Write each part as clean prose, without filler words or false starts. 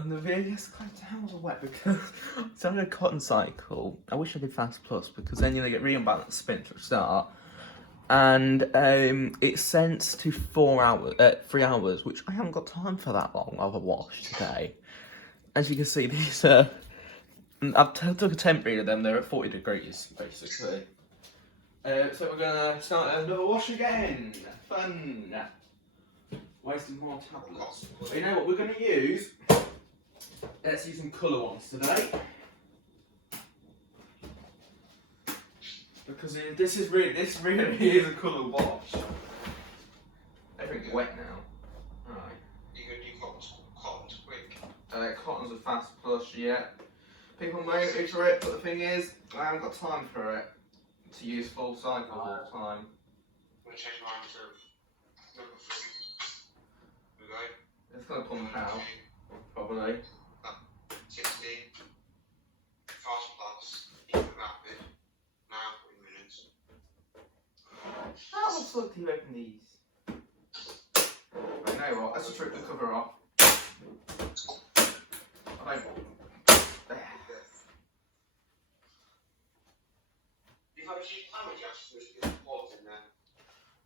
And the VAS towels are wet because it's having a cotton cycle. I wish I did Fast Plus because then you get re-unbalanced spin to start. And it's sent to 3 hours, which I haven't got time for that long of a wash today. As you can see, these I've took a temp read of them, they're at 40 degrees, basically. So we're gonna start another wash again. Fun. Wasting more tablets. But you know what we're gonna use? Let's use some colour ones today. Because this really is a colour wash. Everything's wet now. Alright. You can do cotton's quick. Cotton's a Fast Plus, yeah. People moan me for it, but the thing is, I haven't got time for it to use full cycle all the time. I'm going to change mine to number 3. Okay. It's going to pump out, probably. 60. Fast Plus. Even rapid. Now 40 minutes. How the fuck do you open these? I know what, let's just rip the cover off. I don't.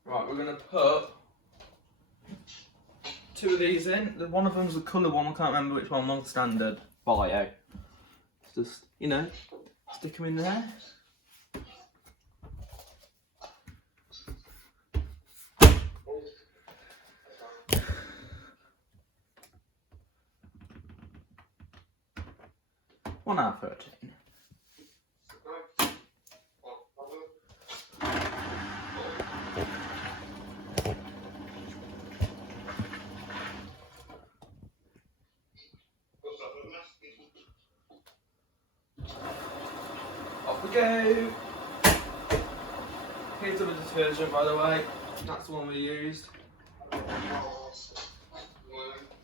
Right, we're going to put 2 of these in. One of them's a colour one, I can't remember which one, one's standard bio. It's just, you know, stick them in there. One hour 13. Off we go. Here's the detergent, by the way. That's the one we used.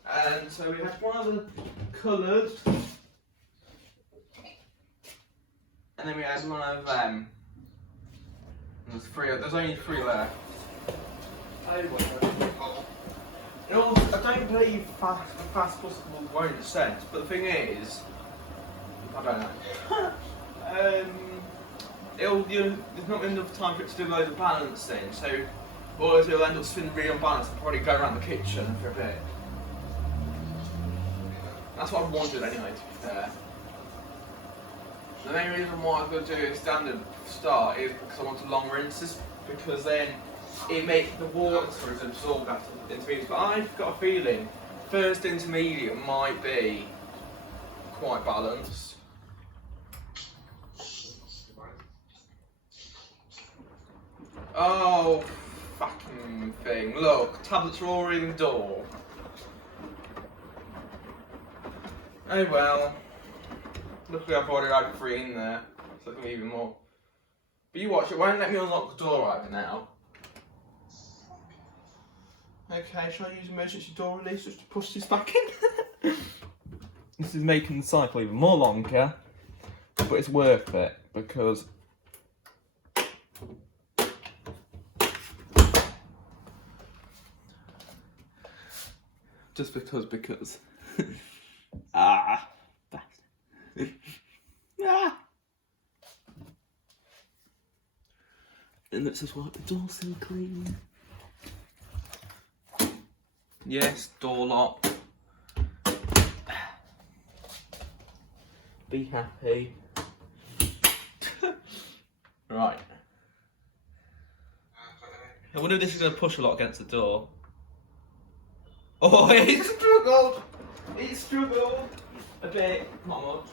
And so we had one of the coloured, and then we had one of them. And there's only 3 left. I don't believe Fast Plus won't set, but the thing is, I don't know. There's not enough time for it to do a load of balancing, so otherwise it'll end up spinning really unbalanced and probably go around the kitchen for a bit. That's what I wanted anyway, to be fair. The main reason why I'm going to do a standard start is because I want the long rinses, because then it makes the water is absorbed after the intermediate. But I've got a feeling first intermediate might be quite balanced. Oh, fucking thing. Look, tablets are already in the door. Oh well. Luckily I've already had 3 in there, so it can be even more. But you watch, it won't let me unlock the door either now. Okay, shall I use emergency door release just to push this back in? This is making the cycle even more longer, but it's worth it because because ah. Ah. And let's just wipe the door so clean. Yes, door lock. Be happy. Right. I wonder if this is going to push a lot against the door. Oh, it struggled! It struggled a bit, not much.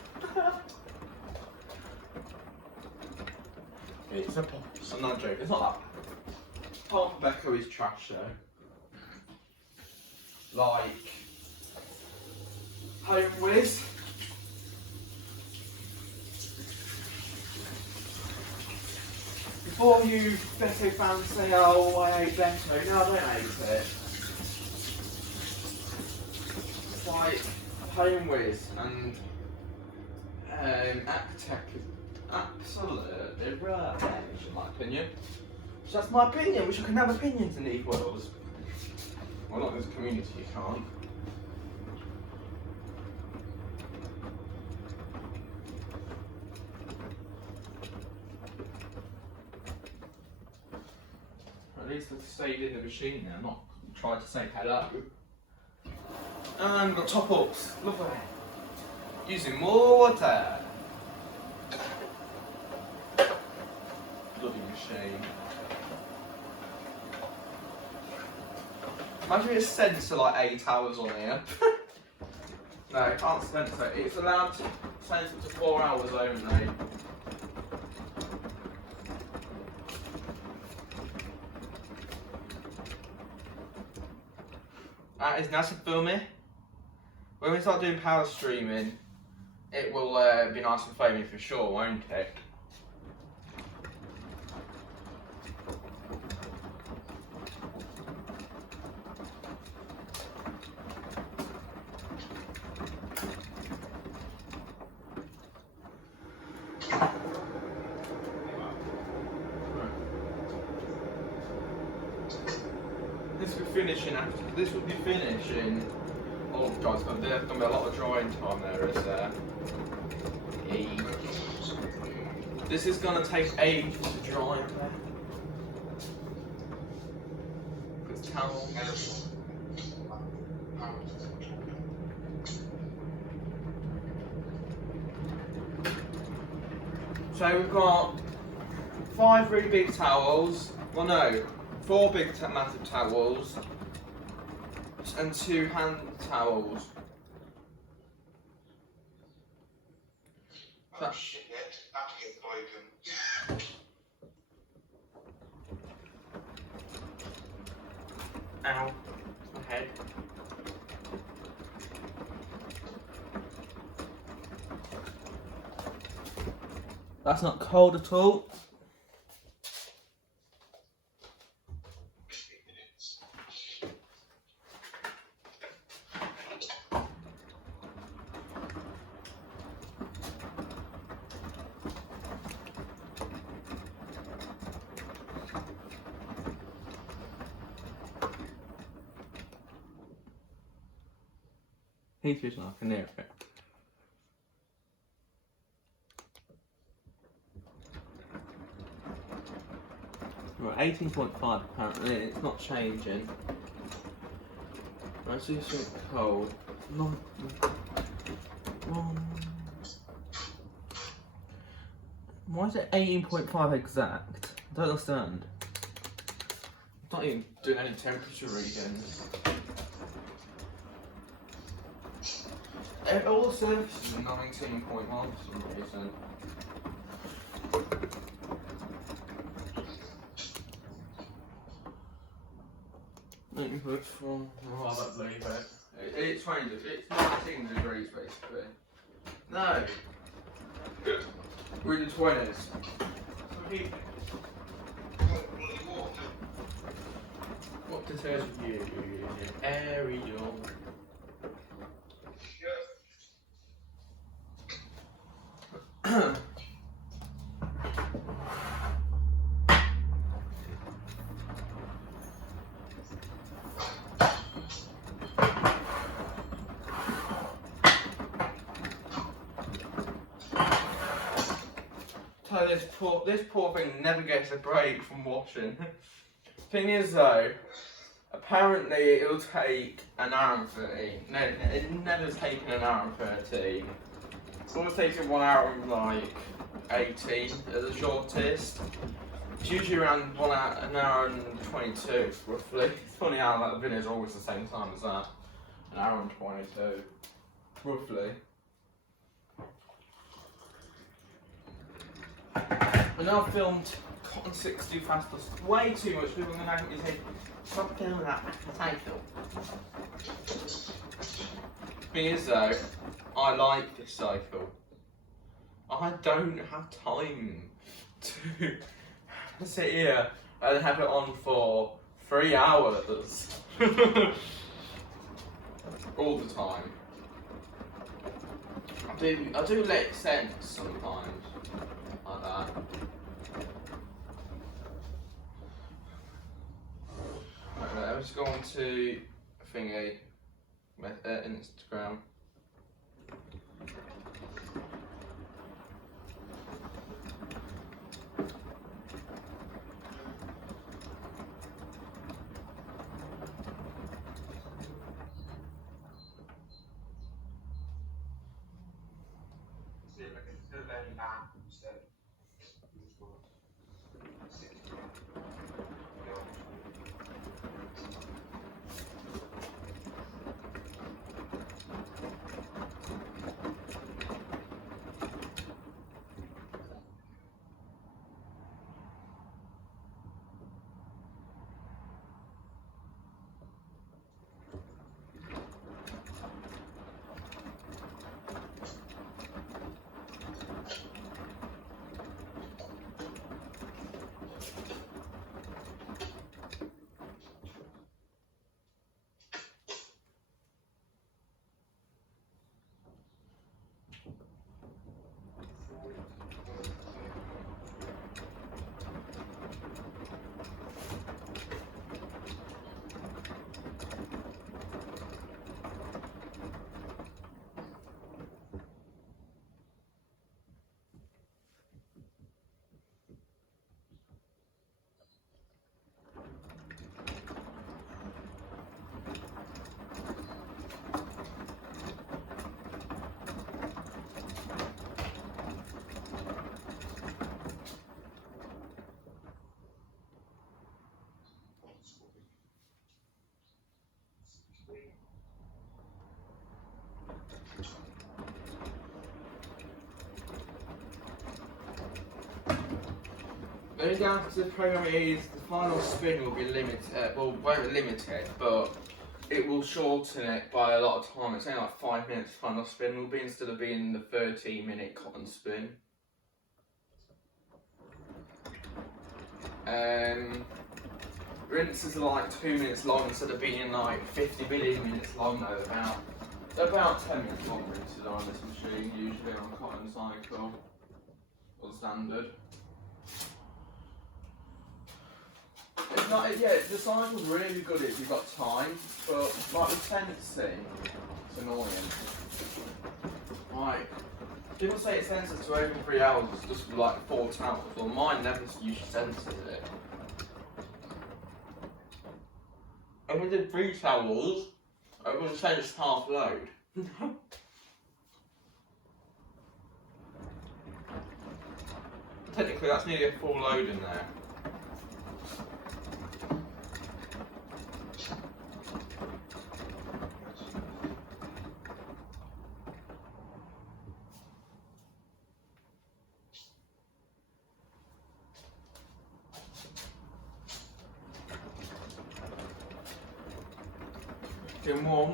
It's a pump. I'm not joking, it's not that bad. Part of Beko is trash though. Like Home Whiz. Before you Beko fans say, oh I hate Beko, no I don't hate it. It's like Home Whiz and Appliance is absolutely rubbish in my opinion. So that's my opinion, which I can have opinions in these worlds. Well, not in this community, you can't. least I've stayed in the machine now, not tried to say hello. And got top ups, lovely. Using more water. Bloody machine. Imagine it's sensor like 8 hours on here. No, it can't sensor. It's allowed to sensor to 4 hours only. That is nice and filmy. When we start doing power streaming, it will be nice and foamy for sure, won't it? This will be finishing. Oh God, there's going to be a lot of drying time there, is there? This is going to take ages to dry. It's towel. So we've got 5 really big towels. Well, no, 4 big massive towels. And 2 hand towels. Oh shit, yeah, have to get broken. Ow, my head. That's not cold at all. He's just like a near it. Right, 18.5 apparently, it's not changing. Let's do something cold. Why is it 18.5 exact? I don't understand. It's not even doing any temperature readings. All the surfaces are 19.1 for some reason. From, oh, I don't believe it. It's 20, it's 19 degrees basically. No! We're in the 20s. What detergent are you using? Ariel. So this poor thing never gets a break from washing. Thing is though, apparently it'll take an hour and 30. No, it never's taken an hour and 30. It's always taken 1 hour and like 18 at the shortest. It's usually around an hour and 22 roughly. It's funny how that video is always the same time as that. An hour and 22 roughly. And I've filmed Cotton 6 too fast, way too much. People are going to look at me and say, stop filming that cycle. Thing is though, I like this cycle. I don't have time to sit here and have it on for 3 hours. All the time. I do let it sense sometimes. Like that. Right, I'll just go on to thingy, Instagram. The only downside to the program is the final spin will be limited, well, won't be limited, but it will shorten it by a lot of time. It's only like 5 minutes final spin will be instead of being the 13-minute cotton spin. Rinses are like 2 minutes long instead of being like 50 million minutes long though, about 10 minutes long rinses on this machine, usually on cotton cycle, or standard. It's not, yeah, the cycle's really good if you've got time, but like the sensing, it's annoying. Like, people say it senses to over 3 hours, just like 4 towels. Well, mine never usually senses it. If I did 3 towels, I would have sensed half load. Technically, that's nearly a full load in there. Getting warm.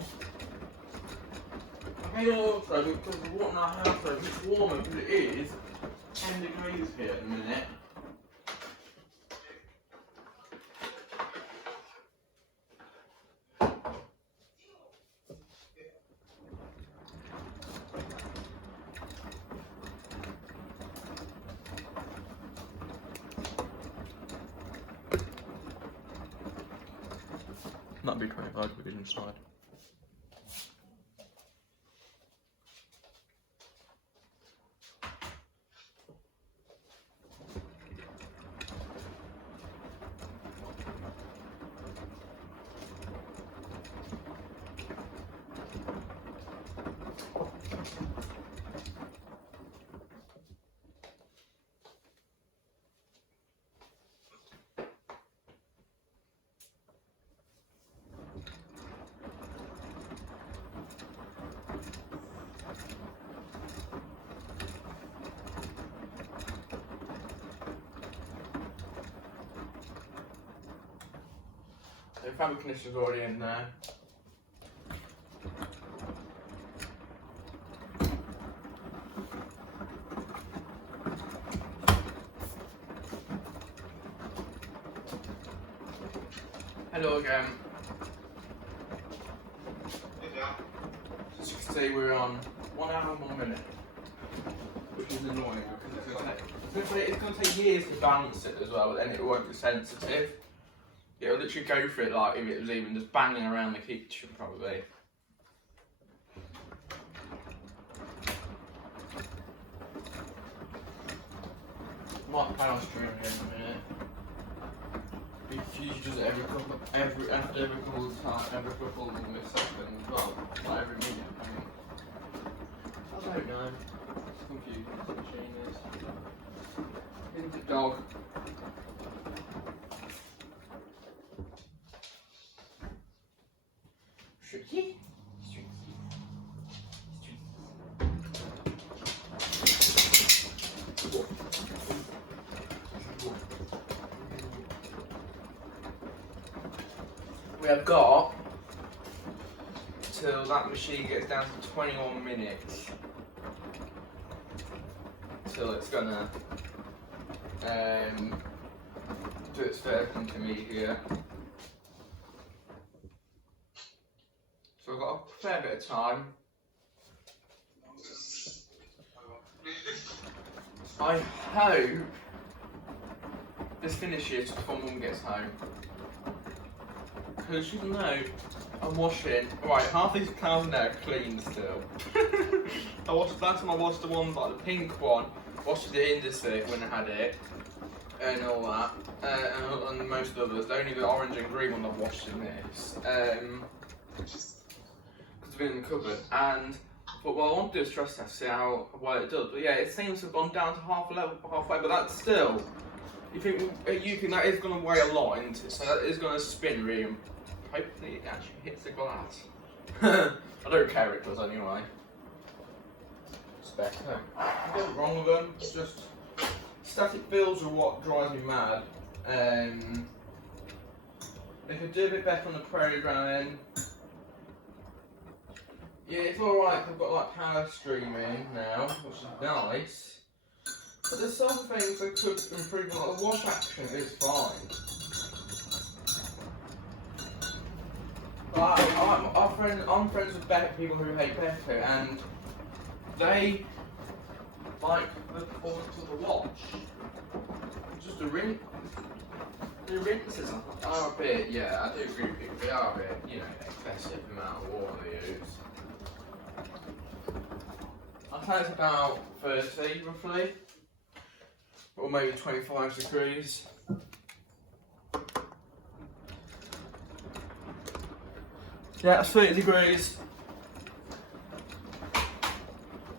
I feel also because the water in our house though, it's warmer because it is 10 degrees here at the minute. That'd be 25 degrees inside. The fabric conditioner's already in there. Hello again. As you can see, we're on 1 hour and 1 minute, which is annoying because it's going to take years to balance it as well, but then it won't be sensitive. It'll literally go for it like if it was even just banging around the kitchen, probably. Might plan on streaming in a minute. If you just every couple of time, every couple of seconds, well, not every minute, I think. I don't know. confused this machine is. Isn't it, dog? Tricky. We have got till that machine gets down to 21 minutes till it's gonna do its first intermediate. So I've got a fair bit of time. I hope this finishes before Mum gets home. Because you know, I'm washing. Right, half these cars now are clean still. I washed last time I washed the ones like the pink one, washed the indices when I had it, and all that, and most others. The only the orange and green one I've washed in this, because it's been in the cupboard. And but well, I want to do a stress test, see how well it does. But yeah, it seems to have gone down to halfway, but that's still. You think that is going to weigh a lot into it, so that is going to spin really. Hopefully it actually hits the glass. I don't care if it does anyway. It's better. Nothing wrong with them, it's just static builds are what drives me mad. They could do a bit better on the programming. Yeah, it's alright, they've got like power streaming now, which is nice. But there's some things that could improve, like the wash action is fine. But I'm friends with people who hate Beko, and they like the performance of the wash. Just the rinses are a bit, yeah, I do agree with people, they are a bit, you know, excessive amount of water they use. I'd say it's about 30 roughly, or maybe 25 degrees. Yeah, it's 30 degrees.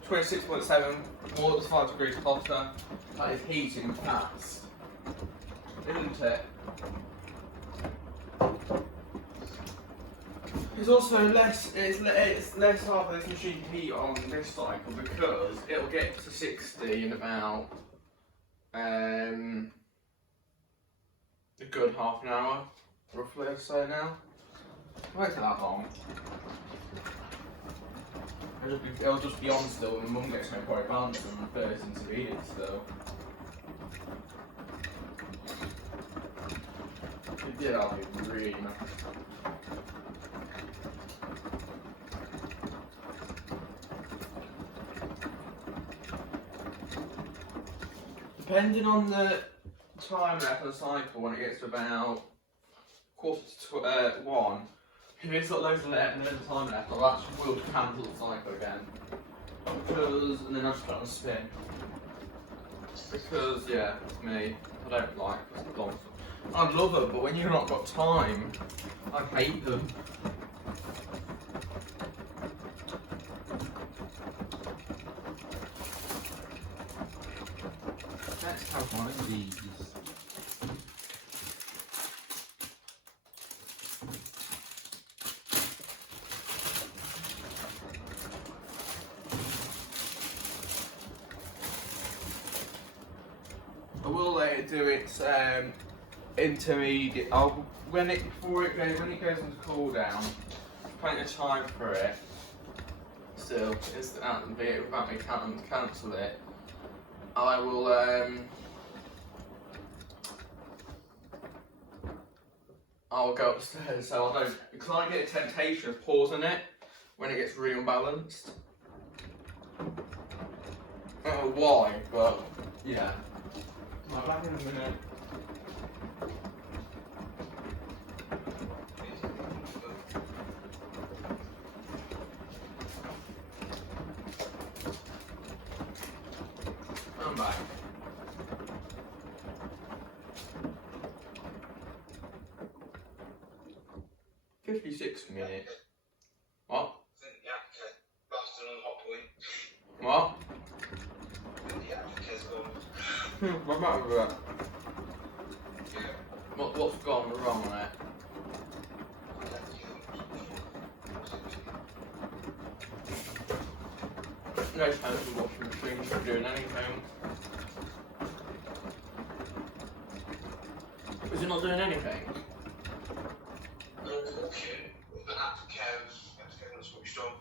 26.7, more than 5 degrees hotter. That is heating fast, isn't it? It's also less. It's less hard for this machine to heat on this cycle because it'll get to 60 in about a good half an hour, roughly. I'd say now. It won't take that long. It'll just be on still when Mum gets home, probably balance and first intermediate still. If it did, I'll be really mad. Depending on the time left of the cycle, when it gets to about quarter to 1, if it's got loads of left and then time left, I'll actually cancel the cycle again. And then I'll just put it on spin. Because, yeah, me, I don't like long. I love them, but when you've not got time, I hate them. Let's have one of these. I will let it do its intermediate. When it goes into cool down, plenty of time for it. Still, it's out the bit without me cancel it. I will I'll go upstairs, so I don't, because I get a temptation of pausing it when it gets really unbalanced. I don't know why, but yeah. I'll be back in a minute. I'm back. "56 minutes. What? Yeah, okay. That's another hot point. What? What about that? Yeah. What's gone wrong on it? No time for washing machine for doing anything. Is it not doing anything? Okay. The AntiCrease was switched on.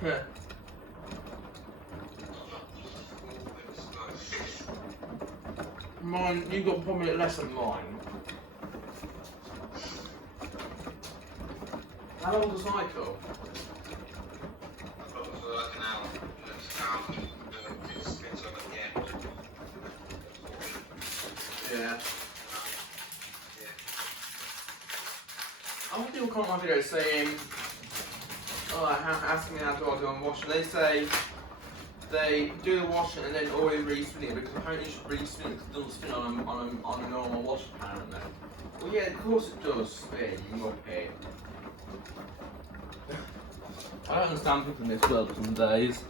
Yeah. Mine, you got probably less than mine. How long's the cycle? I've got it for like an hour. It spins up at the end. Yeah. Yeah. I want people comment my videos saying, asking me how do I do on washing. They say they do the washing and then always re-spin it because apparently you should re-spin it because it doesn't spin on a normal wash apparently. Well yeah, of course it does spin, you muppet. I don't understand people in this world some days.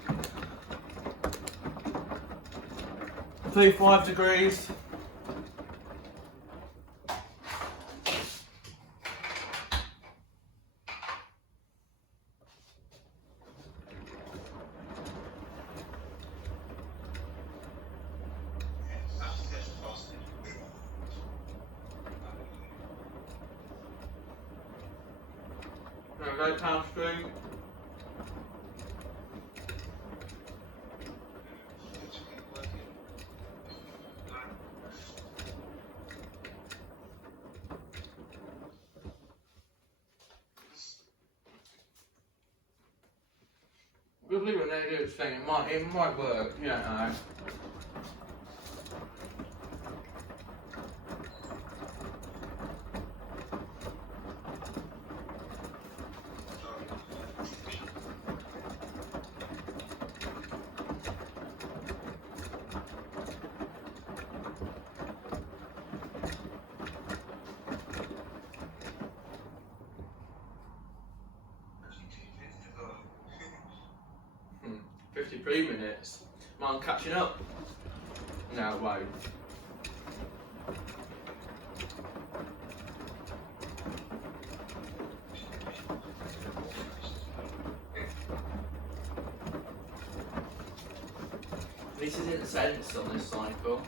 35 degrees. There we go, pound string. Just leave it there, do its thing. It might work, you don't know. Hmm. 53 minutes. Mine catching up. No, it won't. This isn't sense on this cycle.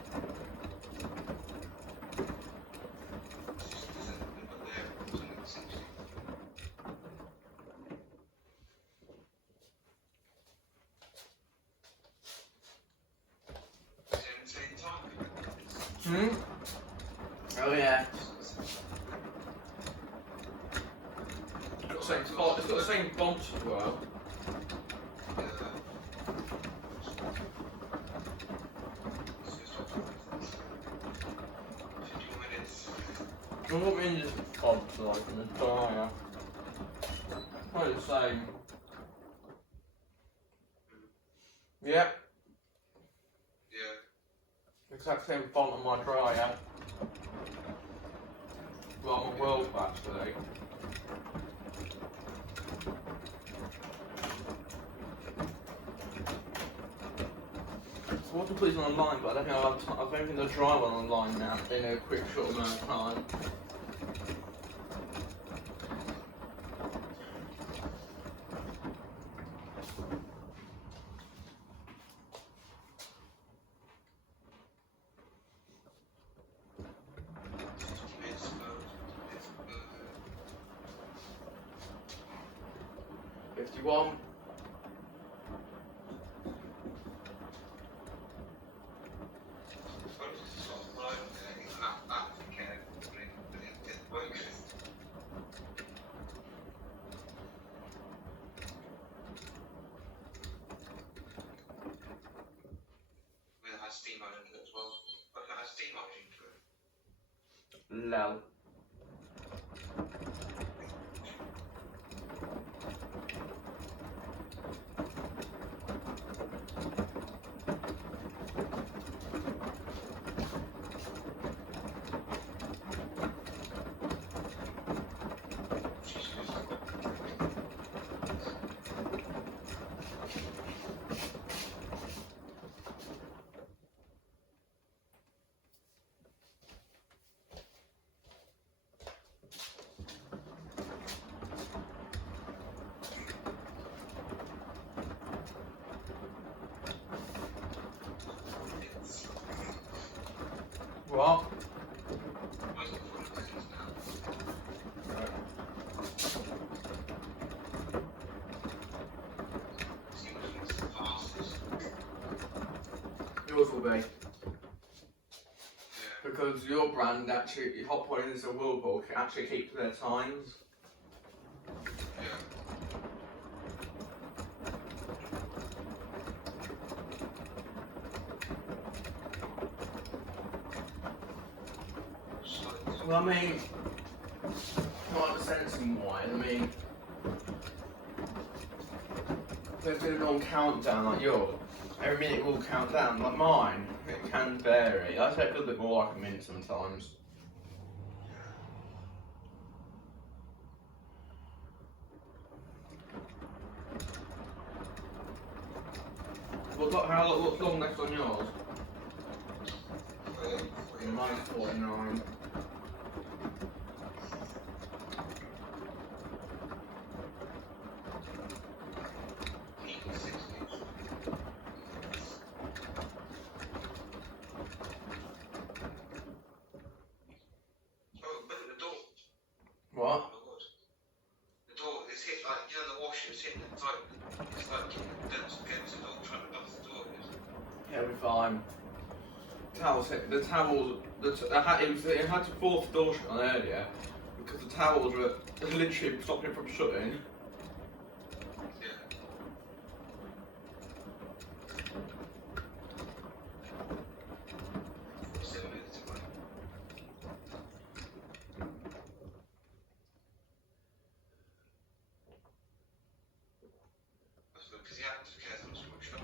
Hmm? Oh yeah. It's got the same font as well. And what means is font like in the dryer. Probably the same. Yeah. Yeah. Exact same font on my dryer. Well, on my world actually. I want to put these online, but I don't think I'll have time. I don't think they'll dry one online now in a quick, short amount of time. $51. Steam mode into it as well. But it has steam mode into it. Lol. what? Mine's got 40 seconds now. Right. See which one's the fastest. Yours will be. Yeah. Because your brand actually, Hot Point is a Whirlpool, can actually keep to their times. Yeah. Well, I mean, not the sensing wise, I mean, they're doing on countdown like yours. Every minute will count down, like mine. It can vary. I say it feels a bit more like a minute sometimes. What's long left on yours? Mine's 49. What? The door is hit like, you know, the washer is hitting it tight. It's like against the door, trying to bust the door. Yeah, we're fine. It had to force the door shut on earlier because the towels were literally stopping it from shutting. Yeah. 7 minutes away. That's good, because the AntiCrease was from shop.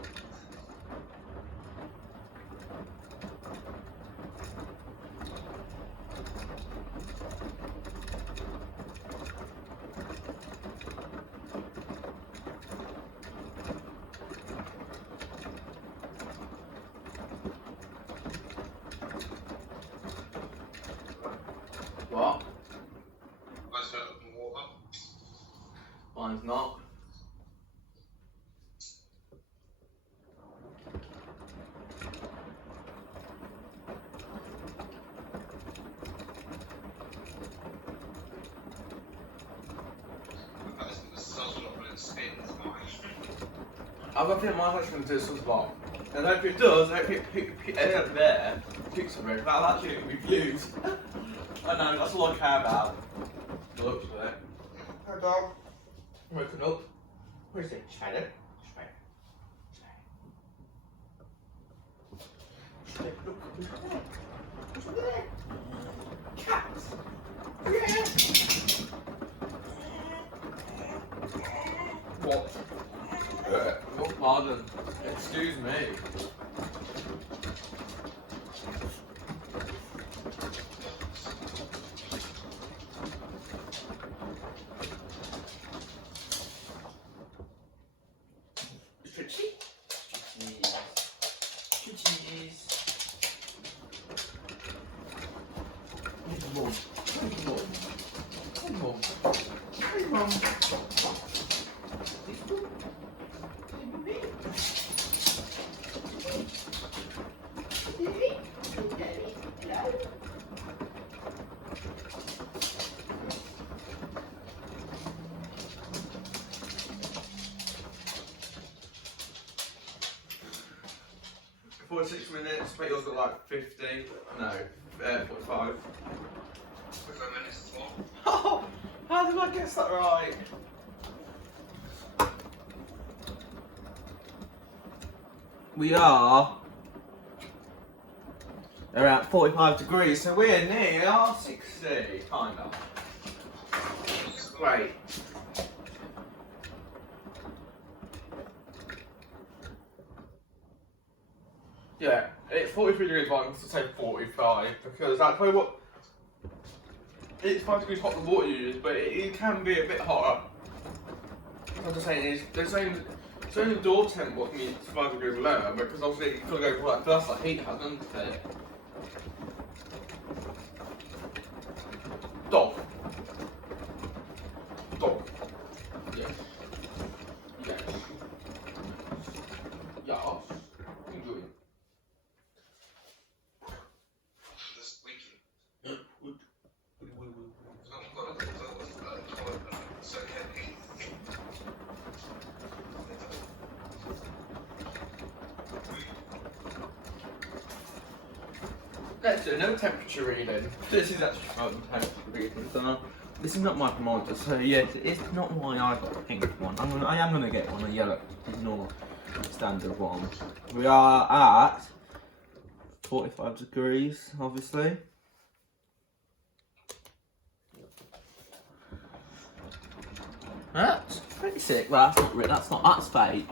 What? Mine's got open water. Mine's not. The cells are not going to spin, it's mine. I don't think mine's actually going to do this as well. And if it does, if it ends up there, picks of it, that'll actually be views. I know, that's all I care about. The looks of it. Hi dog. Waking up. Where's it? Shadow? Shadow. Look, who's over there? Who's over there? Cats. Yeah. What? Oh, pardon. Excuse me. Stretchy. Stretchies. Come on. Come on. Come on. Come on. For 6 minutes, but yours got like 50. No, 45. 45 minutes as well. Oh, how did I guess that right? We are around 45 degrees, so we're near 60, kind of. Great. Yeah, it's 43 degrees, but I'm going to say 45 because that's probably what. It's 5 degrees hot the water uses, but it can be a bit hotter. I'm just saying, it's only the door temp what means 5 degrees lower because obviously you could go for like that's like heat has, doesn't it? Dog. Dog. Yes. Yes. Yes. Enjoy. This do another temperature reading. This is actually my temperature reading. So this is not my thermometer. So yeah, it's not why I got a pink one. I am gonna get one, a yellow, normal standard one. We are at 45 degrees, obviously. That's pretty sick. Well, that's not real. That's fake.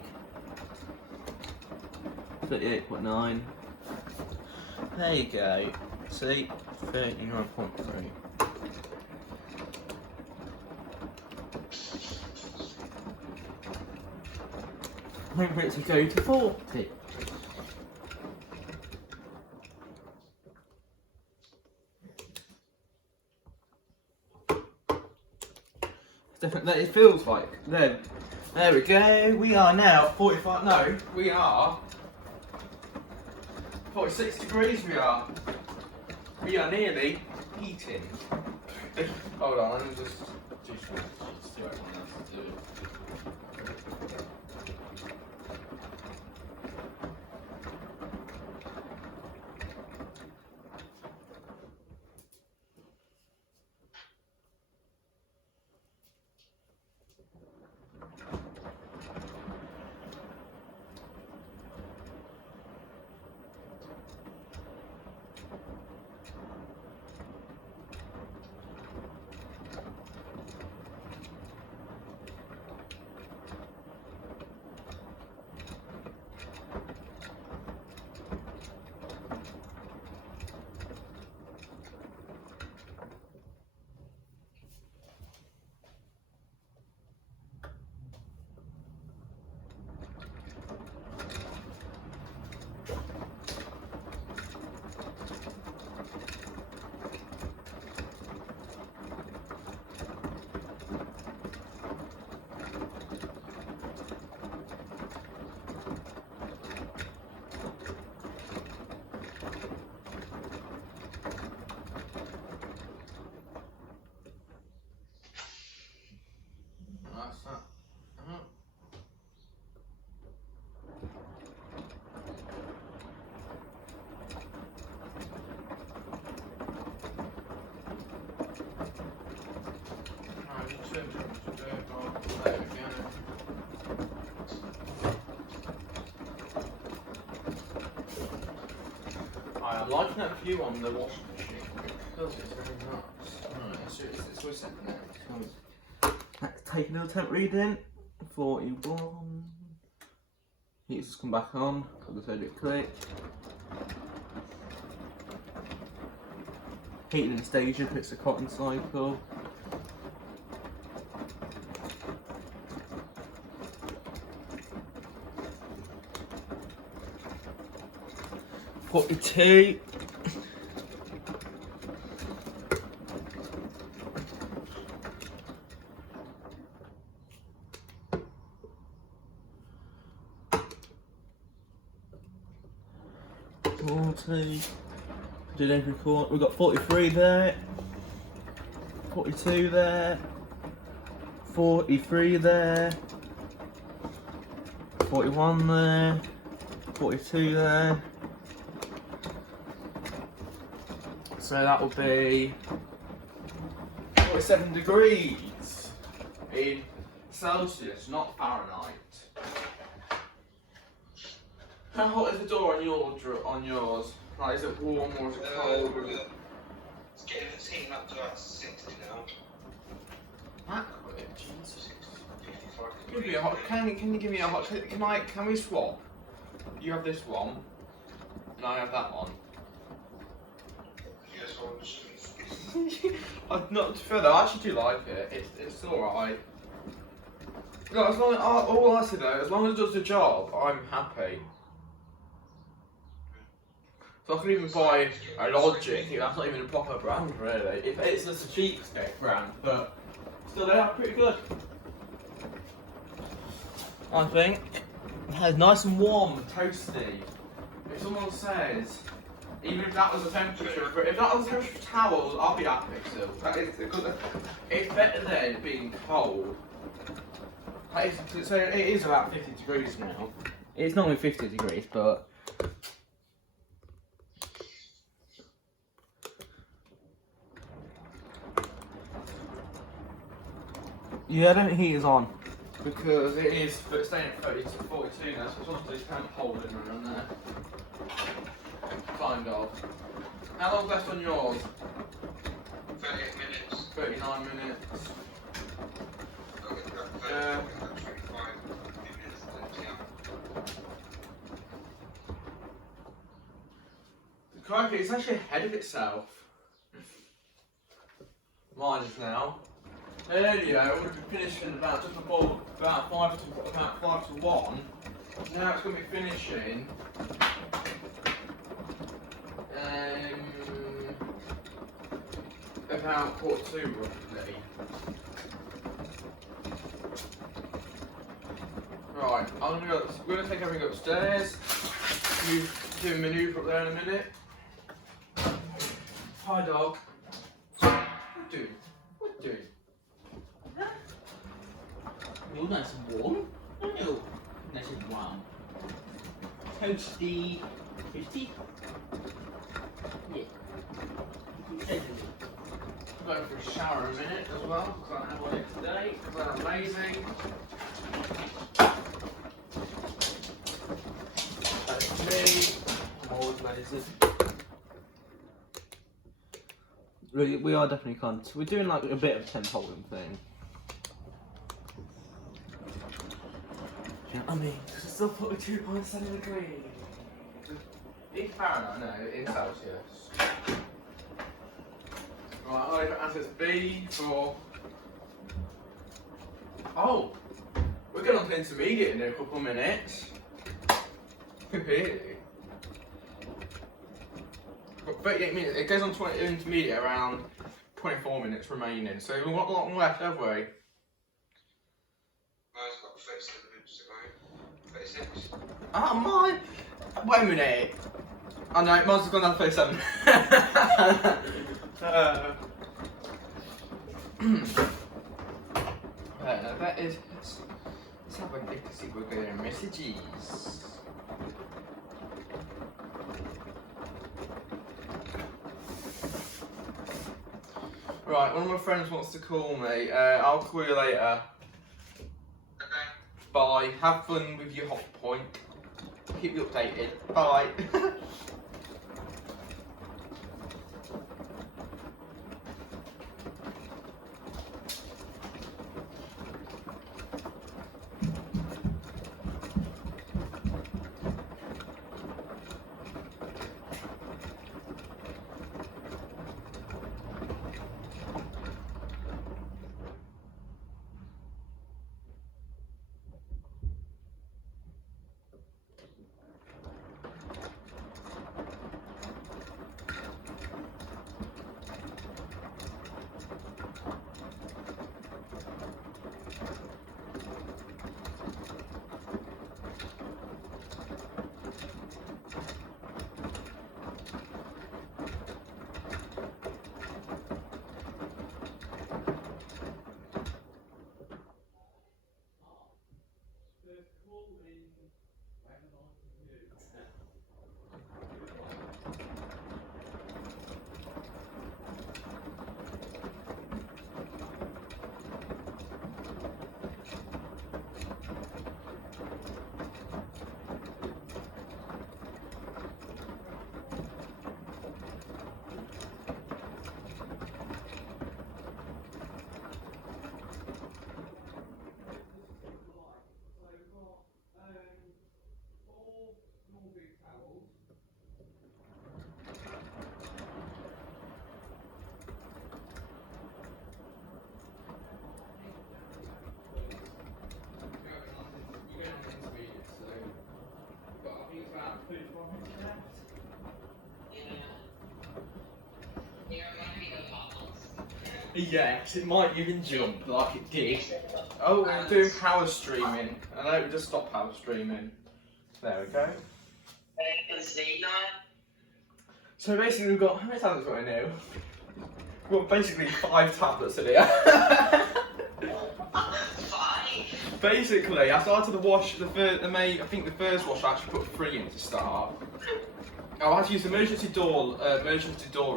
38.9. There you go. See? 39.3. Wait for it to go to 40. Definitely, it feels like. There we go. We are now 45. No, we are 46 degrees. We are nearly heating. Hold on, let me just do what everyone else is doing. That's that. I'm liking that view on the washing machine because it's very nice. Alright, it's always set now. Let's take another temp reading. 41. Heat's just come back on, because I said it clicked. Heating in station, it's a cotton cycle. $42. Did every quarter. We've got 43 there, 42 there, 43 there, 41 there, 42 there. So that will be 47 degrees in Celsius, not Fahrenheit. How hot is the door on yours? Like, is it warm or is it cold? It's getting the team up to about 60 now. That quick, Jesus. Give me a hot. Can you give me a hot? Can we swap? You have this one, and I have that one. Yes, I'm not fair though. I actually do like it. It's alright. No, as long as all I say though, as long as it does the job, I'm happy. So I could even buy a Logic. That's not even a proper brand, really. It's just a cheapskate brand, but still they are pretty good. I think it's nice and warm, toasty. If someone says, even if that was the temperature, if that was the temperature for towels, I'll be happy still. That is because it's better than being cold. So it is about 50 degrees now. It's not only 50 degrees, but Yeah, I don't think heat is on. Because it is, but it's staying at 30 to 42 now, so it's also this temp holding around there. Kind of. How long's left on yours? 38 minutes. 39 minutes. Yeah. Crikey, it's actually ahead of itself. Mine is now. Earlier, it would have been finishing about just before about 5 to 1. Now it's going to be finishing about 1:45 roughly. Right, we're going to take everything upstairs. Do a manoeuvre up there in a minute. Hi, dog. What are you doing? What are you doing? You're nice and warm. Oh, nice and warm. Toasty. Toasty? Yeah. Go for a shower in a minute as well, because I don't have one yet today, because I'm amazing. That's me. I'm always lazy. We are definitely cunts. We're doing like a bit of a temp holding thing. You know what I mean? It's still 42.7 degrees. It's Fahrenheit, no, in Celsius. Right, I'll leave answers B for. Oh! We're going on to intermediate in a couple of minutes. Really? Got 38 minutes. It goes on to intermediate around 24 minutes remaining. So we've got a lot left, have we? No, it's got 37 minutes to go. 36. Ah, mine! Wait a minute. Oh no, mine's has gone down to 37. That is. Let's have a look to see if we're getting messages. Right, one of my friends wants to call me. I'll call you later. Okay. Bye. Have fun with your hot point. Keep you updated. Bye. Yes, it might even jump like it did. Oh, we're doing power streaming. I know we just stopped power streaming. There we go. So basically we've got, how many tablets got in here? We've got basically 5 tablets in here. 5? Basically, I started the wash, I think the first wash I actually put 3 in to start. I had to use emergency door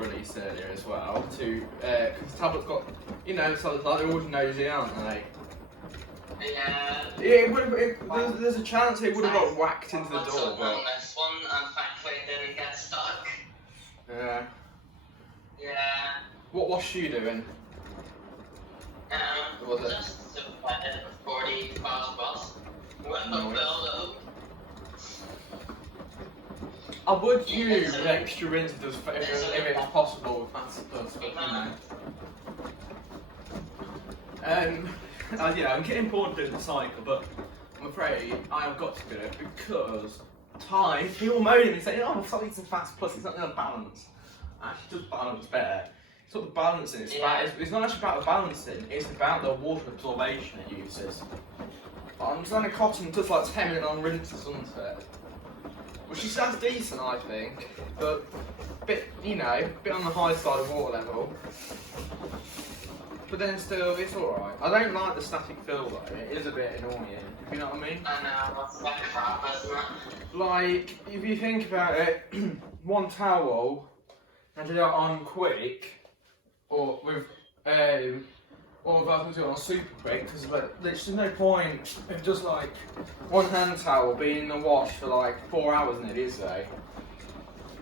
release earlier as well to, because the tablet's got, you know, so like they're always nosy, aren't they? Yeah. It would. There's a chance it would have got whacked into the door, but on this one, and thankfully it didn't get stuck. yeah. Yeah. What was you doing? Was it? Just to 40 plus. With the Nice. build I would use an extra rinse if it's possible with Master Plus, but you know. Yeah, I'm getting bored doing the cycle, but I'm afraid I have got to do it because time. People moaning and saying, "Oh, I'm using Fast Plus. It's not going to balance." Actually, does balance better. It's not the balancing. It's not actually about the balancing. It's about the water absorption it uses. I'm just on a cotton, just like 10 minute long rinses, isn't it? Which is that's decent, I think, but bit on the high side of water level. But then still, it's alright. I don't like the static fill though. It is a bit annoying. You know what I mean? I know, that's like crap, isn't it? Like, if you think about it, one towel, and do that on quick, or with or if I can do it on super quick, because there's just no point of just like one hand towel being in the wash for like 4 hours nearly, is there?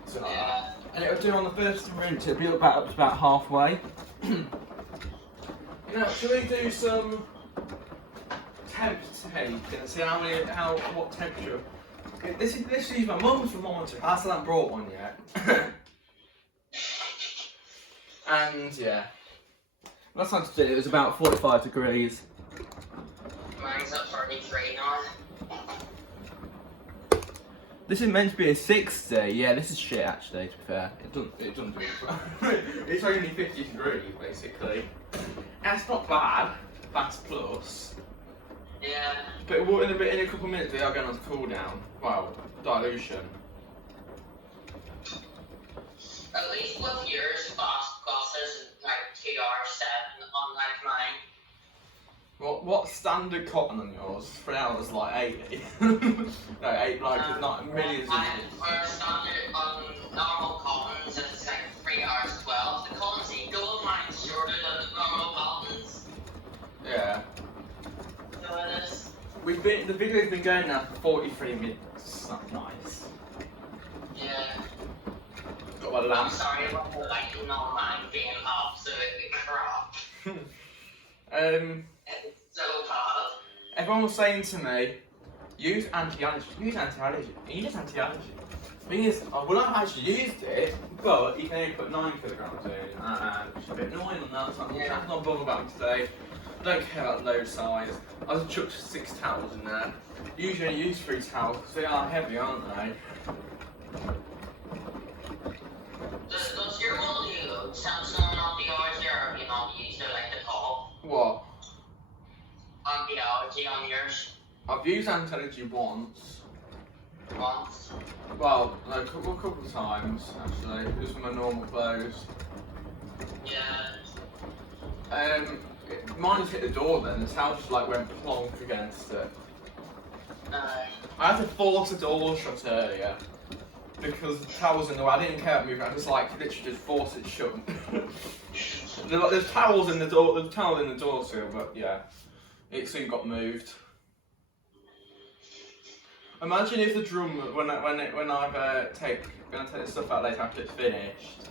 So, Yeah. and it would do on the first rinse, it'd be up to about halfway. Should we do some temp take and see what temperature? Okay, this is my mum's thermometer. I still haven't brought one yet. And yeah. Last time I did it was about 45 degrees. Mine's at 33 now. This is meant to be a 60. Yeah, this is shit actually, to be fair. It doesn't do it. It's only 50 degrees basically. That's not bad. That's plus. Yeah. But in a couple of minutes we are going on to cool down. Well, dilution. At least with yours, fast glasses like 2 hours 7, unlike mine. What standard cotton on yours? 3 hours like 80. No, 8 like not millions. For standard on normal cottons, it's like 3 hours 12. The cottons equal, mine's shorter than the normal cottons. Yeah. So it is. The video's been going now for 43 minutes. That's nice. Yeah. Got my I'm lamp. sorry about the lighting on mine being absolutely crap. It's so bad. Everyone was saying to me, use anti-allergy. Use anti-allergy. Thing is, well, I've actually used it, but you can only put 9 kilograms in, which is a bit annoying on that, so I'm not bothered about it today. I don't care about load size. I just chucked 6 towels in there. Usually I use 3 towels because they are heavy, aren't they? Does your one do Samsung anti-allergy or have you not used it like at all? What? Anti-allergy on yours? I've used anti-allergy once. Once? Well, no, a couple of times actually, just with my normal clothes. Yeah. Mine just hit the door then, the towel just like went plonk against it. I had to force the door shut earlier because the towel was in the way. I didn't care about moving, I just like literally just forced it shut. There's towels in the door, there's a towel in the door still, but yeah, it soon got moved. Imagine if the drum, when I take the stuff out later after it's finished,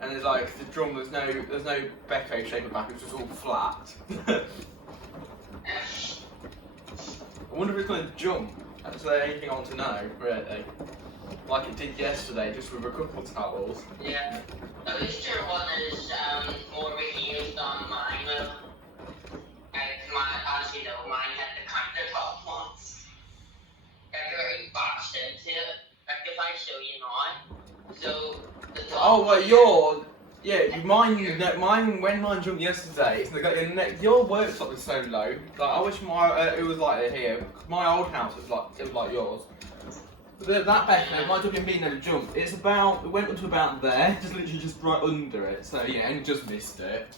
and there's like the drum, there's no Beko shape at the back, it's just all flat. I wonder if it's going to jump. Is there anything I want to know, really? Like it did yesterday, just with a couple of towels. Yeah. At least your one is more reused than mine. As you know, mine had the countertop once. Like already bashed into it. Like if I show you now. So the top. Oh, well, yours. Yeah, mine. When mine jumped yesterday, so your worktop is so low. Like I wish it was like here. My old house was like yours. But that better. It might have been me never jumped. It went up to about there, just right under it. So yeah, and it just missed it.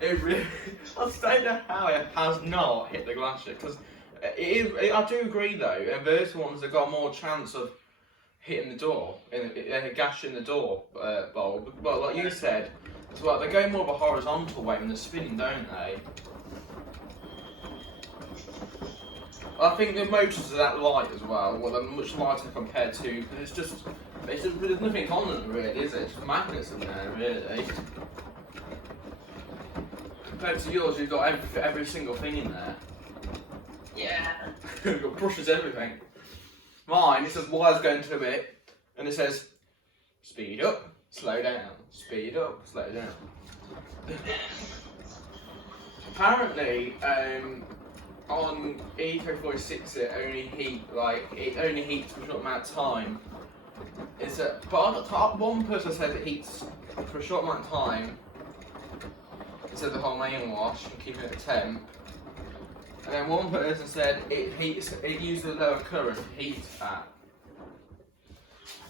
It really. I don't know how it has not hit the glass yet, because I do agree though. Inverted ones have got more chance of hitting the door, gashing the door bulb. Well, like you said, it's like they go more of a horizontal way when they're spinning, don't they? I think the motors are that light as well. Well, they're much lighter compared to, because there's nothing on them really, is it? It's just magnets in there, really. Compared to yours, you've got every single thing in there. Yeah. You've got brushes, everything. Mine, it says wires going to it, and it says speed up, slow down, speed up, slow down. Apparently, on Eco46 it only heats for a short amount of time. But one person says it heats for a short amount of time instead of the whole main wash and keeping it at temp. And then one person said it uses a lower current to heat at.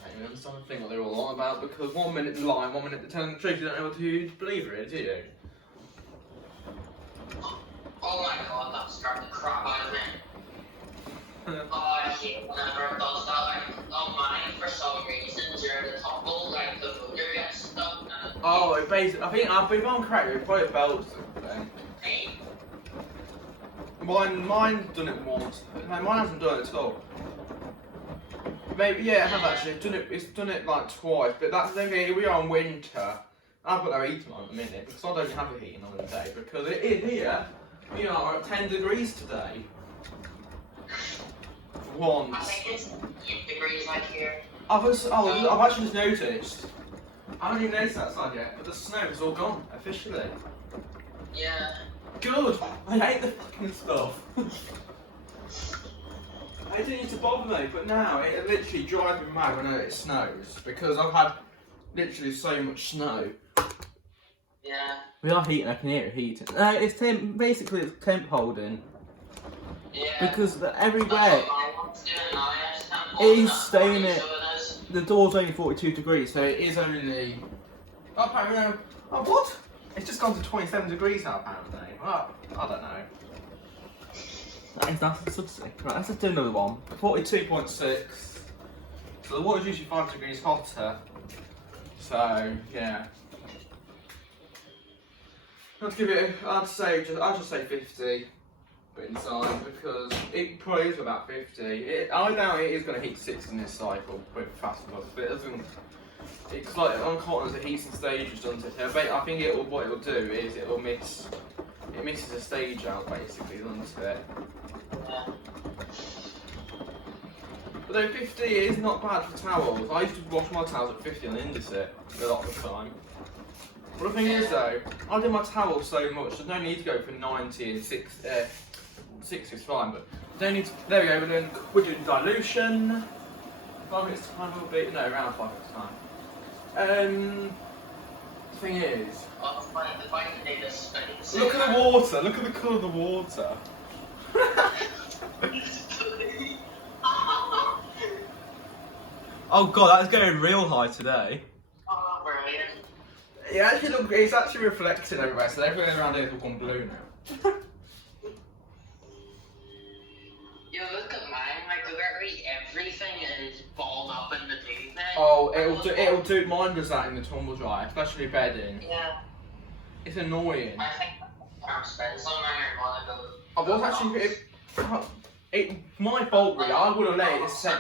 I don't understand the thing what they're all on about, because 1 minute they're lying, 1 minute they're telling the truth. You don't know what to believe really, do you? Oh my god, that scared the crap out of me. Oh, I hate whenever it does that. Like, on mine, for some reason, during the toggle, like, the motor gets stuck. And Oh, it basically, I think, if I'm correct, it probably belts then. hey, Mine's done it once. No, mine hasn't done it at all. Maybe, yeah, it has actually. It's done it like twice, but that's the thing, we are in winter. I've got no heating on at the minute, because I don't have a heating on the day, because it is here. We are at 10 degrees today. Once. I think it's 8 degrees like here. I've actually just noticed. I haven't even noticed that side yet, but the snow is all gone, officially. Yeah. Good! I hate the fucking stuff. I didn't used to bother me, but now it literally drives me mad when it snows, because I've had literally so much snow. Yeah. We are heating, I can hear it heating. It's temp, basically it's temp holding. Yeah. Because everywhere That's what my one's doing now, I just can't it hold is that staying for me, it. so it is. The door's only 42 degrees, so it is only. Oh, apparently, oh what? It's just gone to 27 degrees now, apparently. Oh, I don't know. That's a subsidy. Right, let's just do another one. 42.6. So the water's usually 5 degrees hotter. So, yeah. I'd give it, I'd just say 50 inside, because it probably is about 50. I doubt it is going to heat 60 in this cycle with fast plus, but it doesn't. It's like on cotton as a heating stages, doesn't it? I think what it'll do is it misses a stage out basically, doesn't it? Yeah. But though 50 is not bad for towels. I used to wash my towels at 50 on the Indesit a lot of the time. But the thing is though, I do my towels so much, there's no need to go for 90 and 60 is fine, but don't need to, there we go, we're doing dilution. 5 minutes time will be, no, around 5 minutes time. The thing is, Well, if I can do this, I can see look at the water, look at the colour of the water. Oh god, that is going real high today. Oh, brilliant. It's actually reflecting everywhere, so everything around here has gone blue now. Yo, look at mine, like literally everything is balled up in the duvet. Oh, it'll do, mine does that in the tumble dryer, especially bedding. Yeah. It's annoying. I think I'm spending somewhere one of those. I was actually, my fault really, I would have let it set.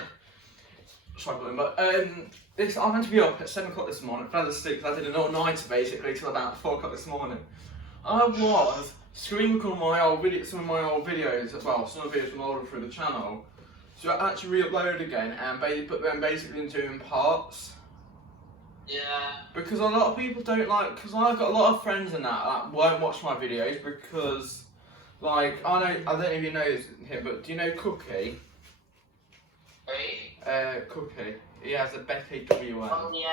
Struggling, but this I meant to be up at 7 o'clock this morning. Fell asleep. I did an all-nighter basically till about 4 o'clock this morning. I was screen recording some of my old videos as well. Some of the videos from older through the channel. So I actually re-upload again and put them basically into in parts. Yeah. Because a lot of people don't like. Because I've got a lot of friends and that won't watch my videos because, like, I don't know if you know him, but do you know Cookie? Right? Cookie. He has a Beko WTK104121A. Oh, yeah.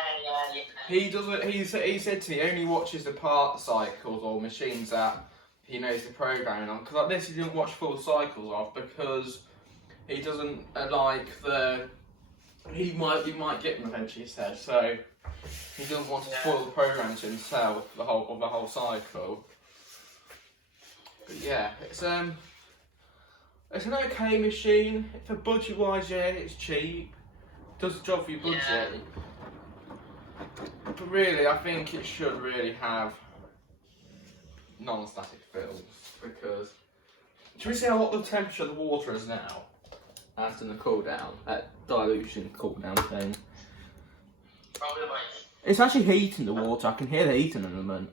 He doesn't. He said to me he only watches the part cycles or machines that he knows the programming on. Because like this, he didn't watch full cycles of because he doesn't like the. He might get them eventually. He said so. He doesn't want to spoil the program to himself the whole cycle. But yeah, it's an okay machine. For budget wise, yeah, it's cheap. Does the job for your budget. Yeah. But really, I think it should really have non-static fills because Should we see how what the temperature of the water is now? After the cool down, dilution cool down thing. Probably about. It's actually heating the water. I can hear the heating element.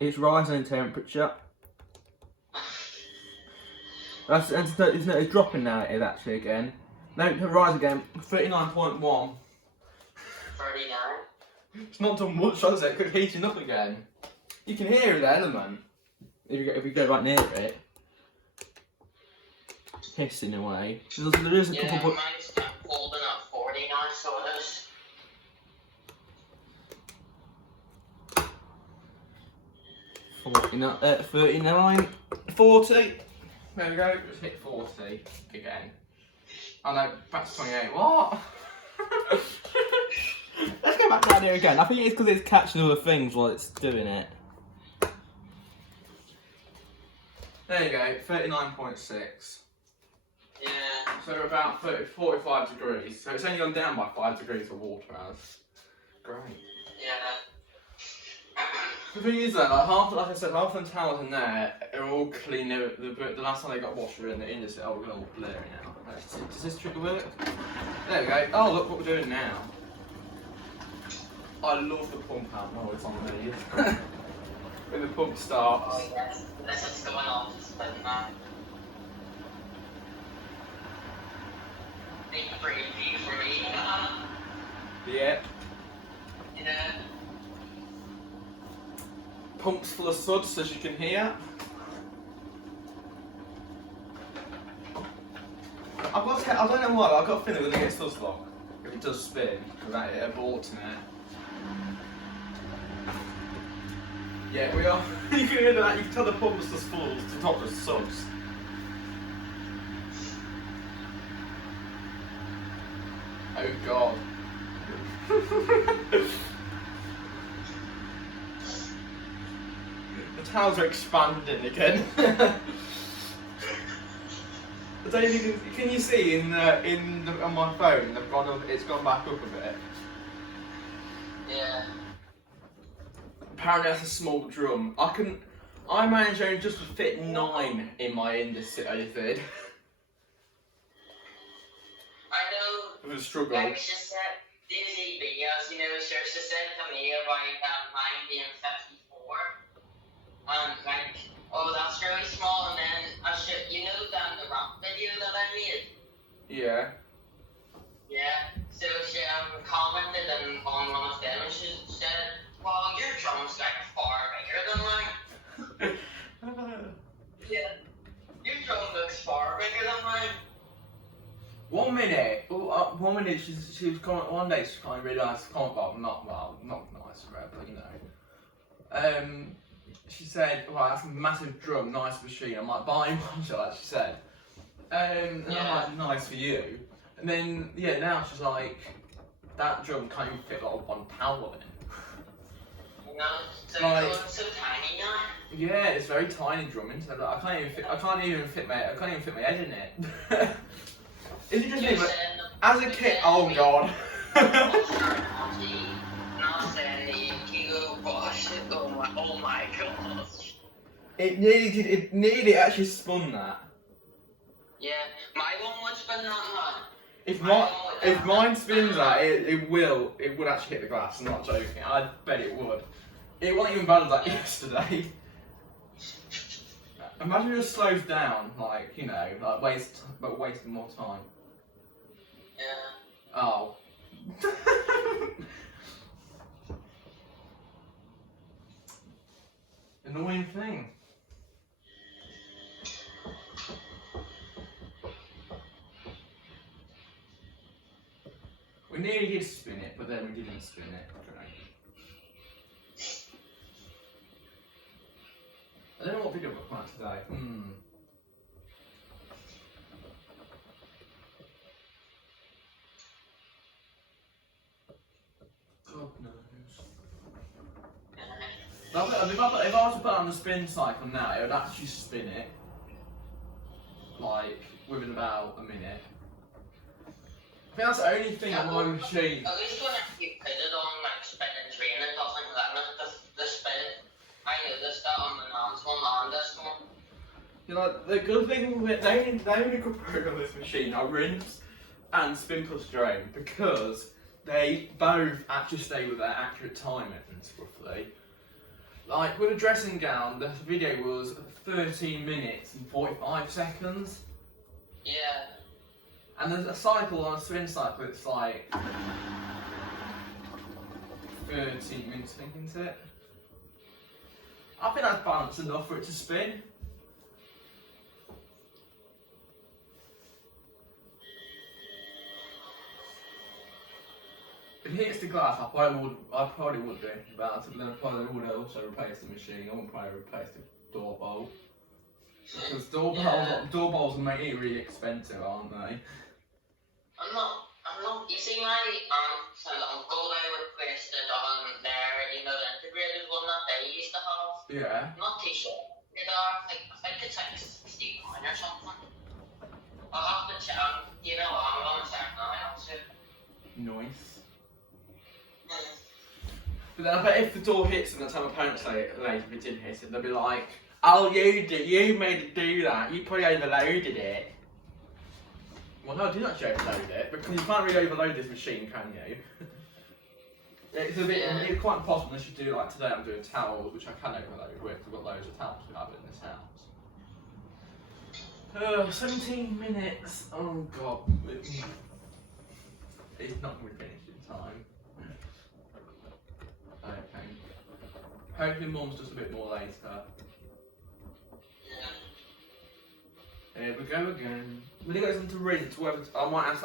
It's rising in temperature. It's dropping now. It is actually again. No, it rise again. 39.1. 39. It's not done much, has it? It's heating up again. You can hear the element if you go right near it. Hissing away. There is a Yeah, couple. mine's holding at 40 now, so it is. But 39, 40. There we go. Just hit 40 again. Oh no, back to 28. What? Let's go back down here again. I think it's because it's catching other things while it's doing it. There you go, 39.6. Yeah. So we're about 45 degrees. So it's only gone down by 5 degrees of water has. Great. Yeah. The thing is though, like I said, half the towels in there are all clean. The last time they got washer in, the industry, oh, we're going all blurry now. Does this trick work? There we go. Oh, look what we're doing now. I love the pump out noise on these. When the pump starts. Oh yes. This is going on. Just like that. Big preview for me. Yeah. Yeah. Pumps full of suds, as you can hear. I don't know why, but I've got a feeling we're going to get suds lock if it does spin without it aborting it. Yeah, we are. You can hear that. You can tell the pumps just full to top the subs. Oh god. The towels are expanding again. I don't know if you can you see on my phone it's gone back up a bit. Yeah. Apparently that's a small drum. I managed only just to fit 9 in my industry, I did. I know. It was a struggle. Like she said, these videos, you know, she said to me about mine being 54. Like, oh, that's really small, and then you know, the rock video that I made? Yeah. Yeah. So she commented on one of them, and she said, well, your drum's like far bigger than mine. Yeah. Your drum looks far bigger than mine. 1 minute, one minute she was one day she kind of really nice comment, not nice for her, but you know. She said, well, that's a massive drum, nice machine, I might buy one, she said. And Yeah. I'm like, nice for you. And then, yeah, now she's like, that drum can't even fit like one towel in. You know, so Like- it's so tiny now. Yeah, it's very tiny drumming, so like, I can't even fit my head in it. Is it just me, but as a kid, oh god. Oh my gosh. It nearly actually spun that. Yeah, my one would spin that now. If mine spins that, it would actually hit the glass. I'm not joking. I bet it would. It wasn't even bad as like yesterday. Imagine it just slows down, like you know, like wasting more time. Yeah. Oh. Annoying thing. We nearly did spin it, but then we didn't spin it. I don't know what video we're playing today. God knows. If I was to put it on the spin cycle now, it would actually spin it, like, within about a minute. I think that's the only thing on my machine. At least when you put it on like spin and train, it doesn't limit the spin. I noticed that on the Nans one and this one. You know, the good thing with the only good program on this machine are rinse and spin plus drain because they both actually stay with their accurate timings roughly. Like with a dressing gown, the video was 13 minutes and 45 seconds. Yeah. And there's a cycle on a spin cycle, it's like 13 minutes, I think, isn't it? I think that's balanced enough for it to spin. If it hits the glass, I probably would do anything about it, but then I probably would also replace the machine. I wouldn't probably replace the door bolt. Because door bolts make it really expensive, aren't they? I'm not, you see my aunt and uncle, they replaced it on their, you know, the integrated one that they used to have. Yeah. I'm not too sure. I think it's like 60 pound or something. I'll have to check, you know, I'm gonna check now, too. Nice. But then I bet if the door hits and the time my parents say later if it did hit it, they'll be like, oh, you made it do that, you probably overloaded it. Well, no, I didn't actually overload it, because you can't really overload this machine, can you? It's a bit, it's quite possible unless you do, like today I'm doing towels, which I can overload with, because I've got loads of towels to have in this house. 17 minutes, oh god. It's not going to finish in time. Okay. Hopefully Mum's just a bit more later. Here we go again. When it goes into rinse, I might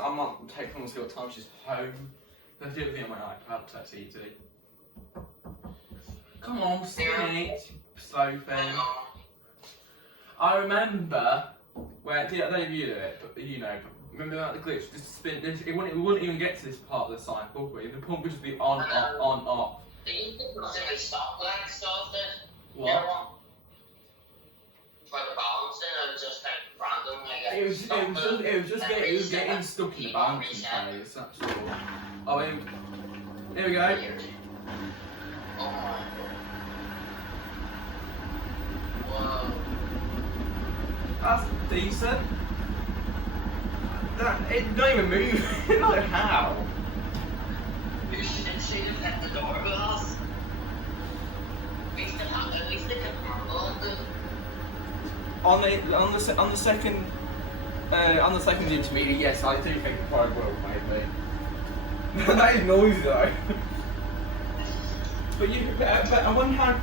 take on and see what time she's home. Let's do everything on my iPad, that's easy. Come on, spin it, slow thing. I remember where I don't know if you do it, but you know, remember that the glitch, just spin this, we wouldn't even get to this part of the cycle, would we? The pump would just be on, off. They simply stop like stuff that What? for the balancing, it was just like random, like It was getting stuck in the balancing phase, that's all. Oh, here we go. Oh my. Whoa. That's decent. It don't even move. Like how? You should have kept the door glass. At least they could rumble it. On the second intermediate, yes, I do think it probably will, maybe. That is noisy though. But I wonder how.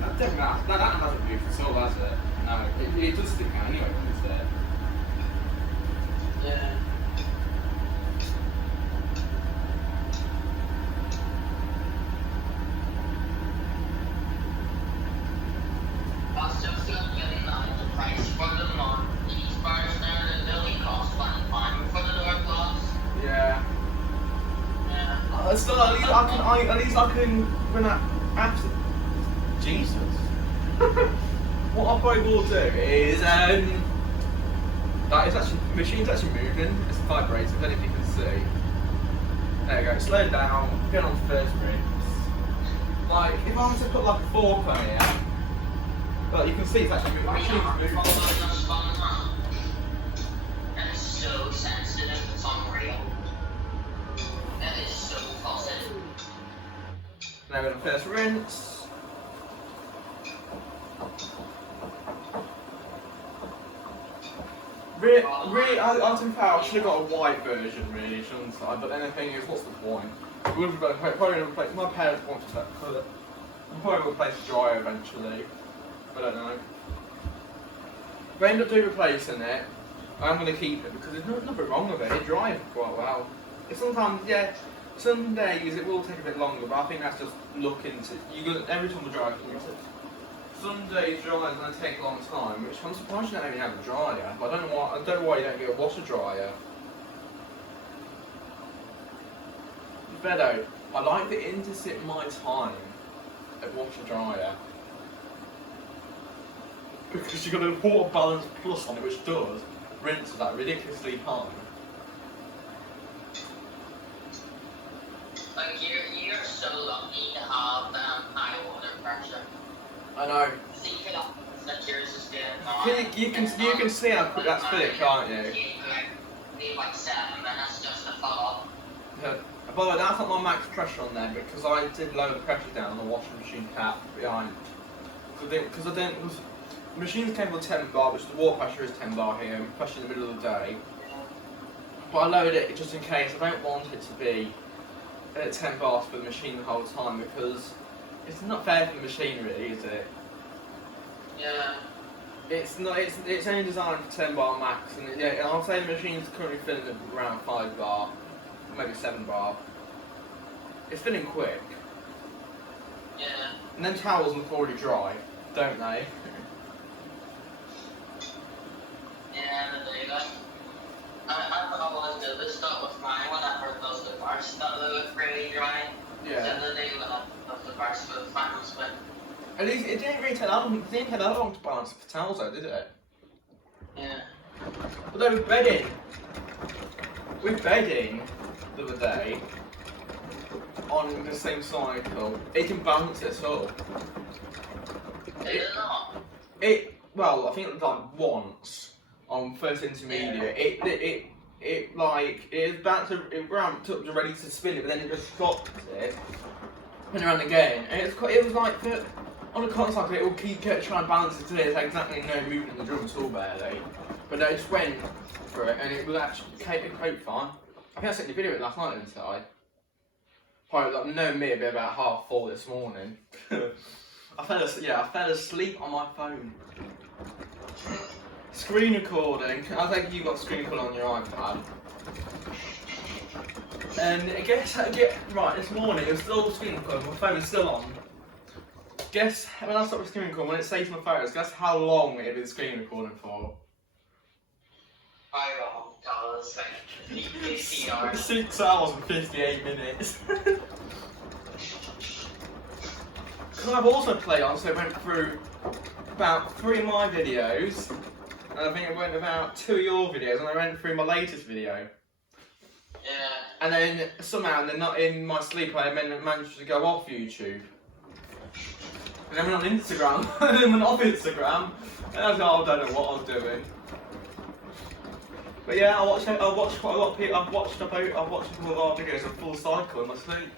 That doesn't matter. That hasn't moved at all, has it? No, it does stick out anyway when it's there. Yeah. That's just getting the price for them on these bars there. They only cost £1 for the door glass. Yeah. Yeah. Still, at least I can when I after Jesus. What I probably will do is that is actually the machine's actually moving. It's vibrating. I don't know if you can see. There you go. Slow down. Get on first rinse. Like if I was to put like a fork on here, well, you can see it's actually moving. The machine's moving. And it's so sensitive. It's unreal. That is so fuzzy. Now we're going to first rinse. Really, I think I should have got a white version, really, shouldn't I? But then the thing is, what's the point? We would have probably replaced. My parents wanted that colour. We'll probably replace the dryer eventually. I don't know. If I end up doing replacing it, I'm going to keep it because there's nothing wrong with it. It dries quite well. It's sometimes, yeah, some days it will take a bit longer, but I think that's just looking to every time the dryer comes. Some days dryers going to take a long time, which I'm surprised you don't even have a dryer. But I don't know why you don't get a washer dryer. Beto, I like the In to sit my time at washer dryer. Because you've got a water balance plus on it, which does rinses that ridiculously high. Like you're so lucky to have high water pressure. I know. So that yours is getting on. You can see how quick that's filling, can't you? Need like 7 minutes just to fill up. Yeah. By the way, that's not my max pressure on there because I did lower the pressure down on the washing machine cap behind. Because the machines came with 10 bar, which the water pressure is 10 bar here, especially in the middle of the day. But I lowered it just in case. I don't want it to be at 10 bars for the machine the whole time because it's not fair for the machine, really, is it? Yeah. It's not. It's only designed for 10 bar max, and yeah, and I'll say the machine's currently filling at around 5 bar, maybe 7 bar. It's filling quick. Yeah. And then towels look already dry, don't they? Yeah, they do that. I always do this stuff with mine whenever it does the parts that they look really dry. Yeah. So then they does the parts for the final spin. At least it didn't really take that long. It didn't take that long to balance the towels, though, did it? Yeah. Although with bedding the other day on the same cycle, it can balance it all. Did it not? Well, I think like once on first intermediate, it ramped up to ready to spin it, but then it just stopped it, went around again, and it was like on a cotton cycle it will keep trying to balance it till there's exactly no movement in the drum at all barely, but no, it just went for it, and it was actually it coped fine. I think I sent you a video of it last night, didn't I? Probably like knowing me, it'd be about 4:30 this morning. I fell asleep on my phone. Screen recording. I think you got screen recording on your iPad. And right, this morning it was still screen recording, my phone is still on. Guess, when I stop the screen recording, when it saves my photos, guess how long it'd be screen recording for? I don't know, it's like 50 hours. 6 hours and 58 minutes. Because I've also played on, so I went through about 3 of my videos, and I think I went about 2 of your videos, and I went through my latest video. Yeah. And then somehow, they're not in my sleep, I managed to go off YouTube. And then went on Instagram, and then went off Instagram, and I was like, I don't know what I was doing. But yeah, I watched quite a lot of people. I've watched a couple of our videos of full cycle in my sleep.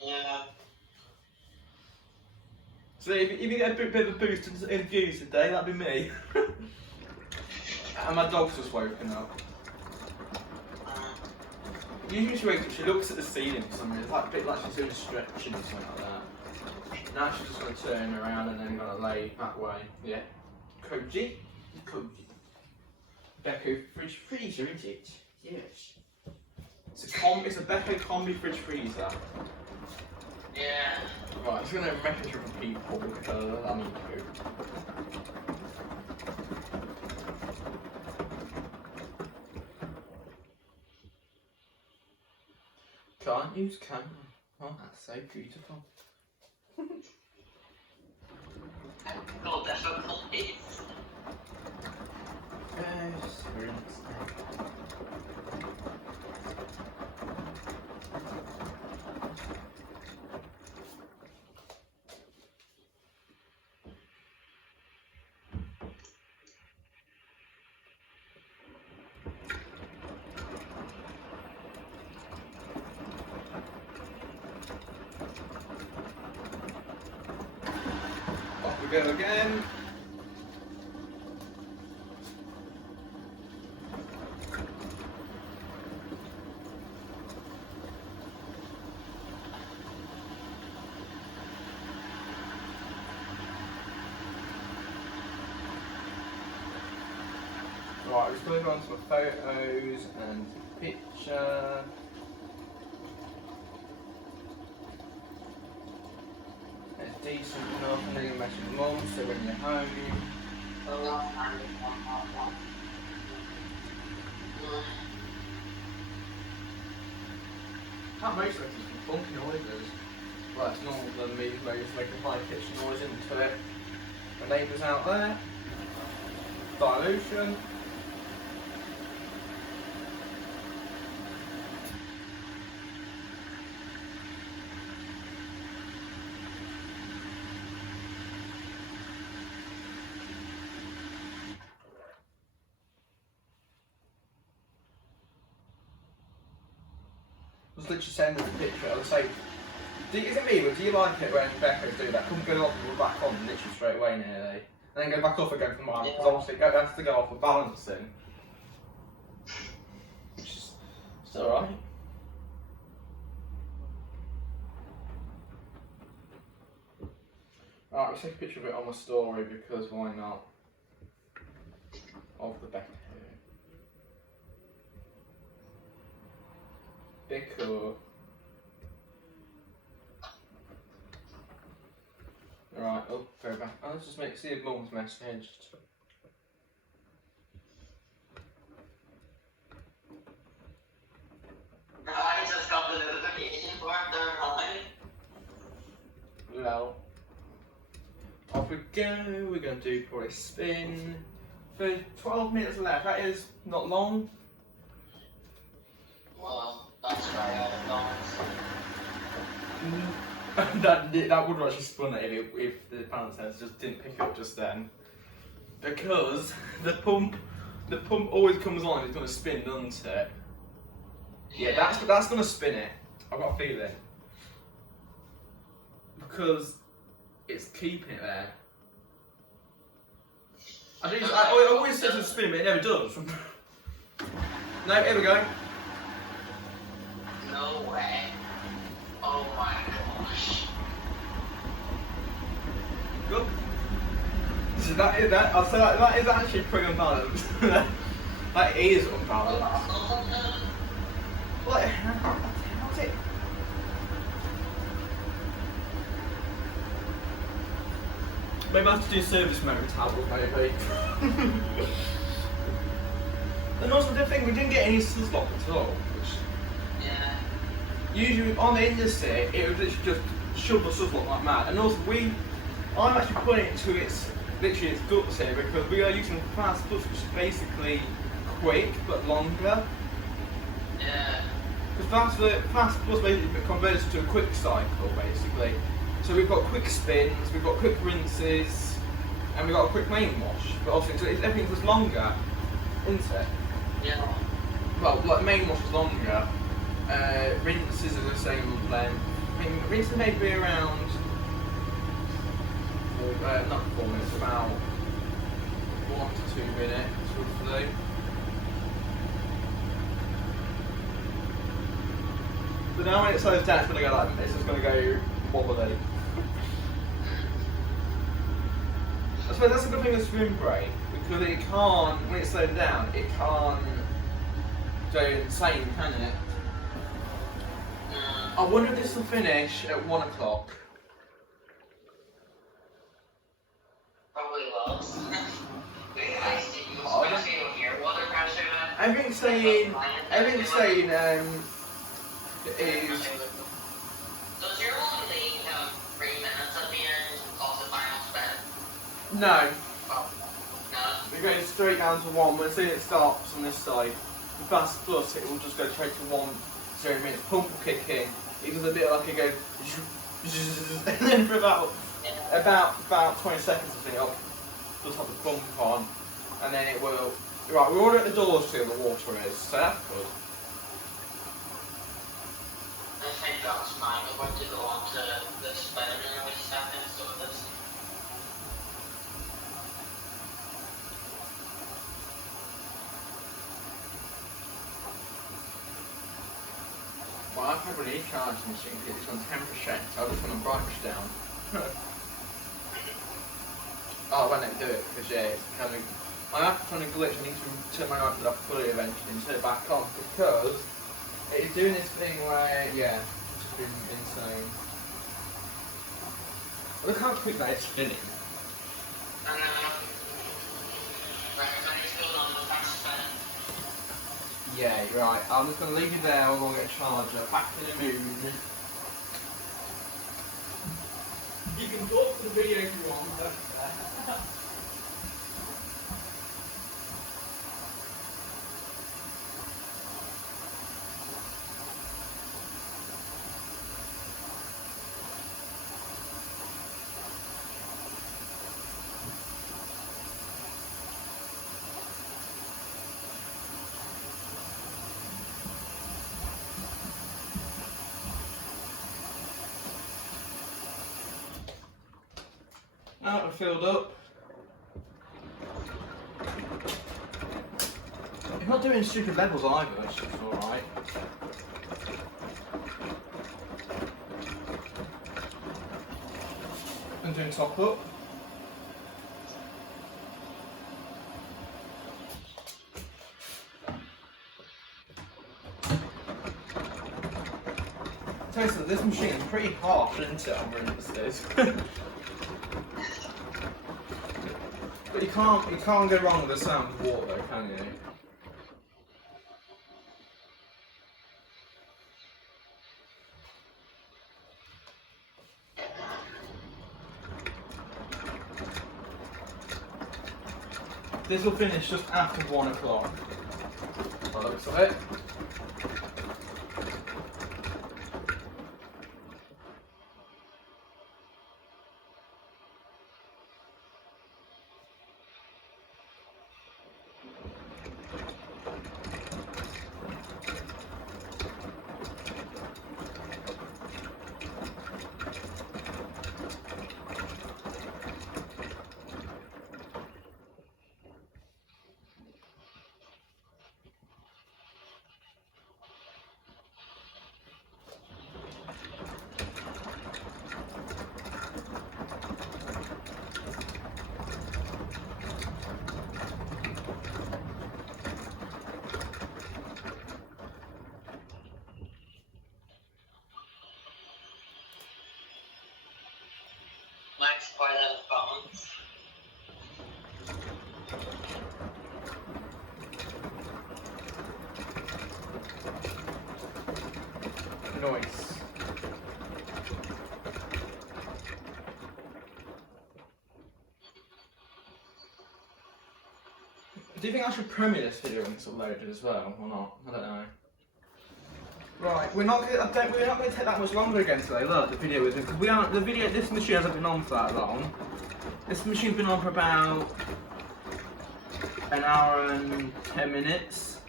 Yeah. So if you get a bit of a boost in views today, that'd be me. And my dog's just woken up. Usually she looks at the ceiling for some reason. It's like a bit like she's doing stretching or something like that. Now she's just going to turn around and then going to lay that way. Yeah. Koji. Beko fridge freezer, isn't it? Yes. It's a Beko combi fridge freezer. Yeah. Right, it's going to message with people because I need to. Can't use camera. Oh, that's so beautiful. Technical difficulties. Off we go again. Right, we're just going on to the photos and picture. It's decent enough, and then you message mum, so when you're home. Can't most of it is funky noises. Well, it's normal than me, where you just make a high pitched noise into it. The neighbours out there. Dilution. just literally send us a picture. I'll say, is it me, but do you like it when Beko do that? Come go off and we're back on literally straight away nearly. And then go back off again for mine, because obviously it has to go off for balancing. Which is it's alright. Alright, let's take a picture of it on my story because why not? Of the Beko. Beko. Right, oh, go back. Oh, let's just see if Mum's messaged. I just got the notification for it, they're online. Well, off we go. We're going to do for a spin. For 12 minutes left, that is not long. Well, that's right out of balance. that would have actually spun it if the balance sensor just didn't pick up just then. Because the pump always comes on, it's going to spin, doesn't it? Yeah, that's going to spin it. I've got a feeling. Because it's keeping it there. I always said to spin, but it never does. No, here we go. No way. Oh my gosh. Good. So I'll say that is actually pretty unbalanced. That is unbalanced. Like, how's it? Maybe I have to do service mode tablet, maybe. And also the thing, we didn't get any suslop at all. Which Yeah. usually on the industry, it would literally just shove the suslop like mad. And also I'm actually putting it to its guts here because we are using Fast Plus, which is basically quick but longer. Yeah. Because Fast Plus basically converts to a quick cycle, basically. So we've got quick spins, we've got quick rinses, and we've got a quick main wash. But obviously, everything's just longer, isn't it? Yeah. Well, like main wash is longer, rinses are the same length. I mean, rinses may be around, not 4 minutes, about 1 to 2 minutes, roughly. But now when it slows down, it's going to go like, it's just going to go wobbly. I suppose that's a good thing with spin brake, because it can't, when it's slowed down, it can't go insane, can it? I wonder if this will finish at 1 o'clock. Probably will. Especially with your water pressure. Everything's saying is Does your one leak 3 minutes at the end of the final spin? no. Oh, no. We're going straight down to 1. But as soon as it stops on this side, the Fast Plus, it will just go straight to 1 0 minutes. Pump will kick in. It does a bit like it goes, and then for about 20 seconds, I think, it'll just have the pump on, and then it will. Right, we're already at the doors to the water is, so that's good. I think that's fine. We're going to go on to the spin in a wee second, so this. Well, I probably need charging machine because it's on 10%, so I just want to branch down. Oh, I won't let me do it because yeah, it's kind of. My app's on a glitch. I need to turn my iPad off fully eventually and turn it back on because it's doing this thing where yeah, it's just been insane. Look how quick that is spinning. And right, so it's going on the fast spin. Yeah, you're right. I'm just going to leave you there. We're going to get a charger. Back to the moon. You can talk to the video if you want. Out and filled up. You're not doing stupid levels either, that's just alright. And doing top up. Tesla, this machine is pretty harsh, isn't it, on rinses? But you can't go wrong with the sound of water though, can you? This will finish just after 1 o'clock. By the looks of it. Next part of phones. Noise. Do you think I should premiere this video when it's uploaded as well, or not? I don't know. Right, we're not going to take that much longer again today. Look, the video is because this machine hasn't been on for that long. This machine's been on for about an hour and 10 minutes.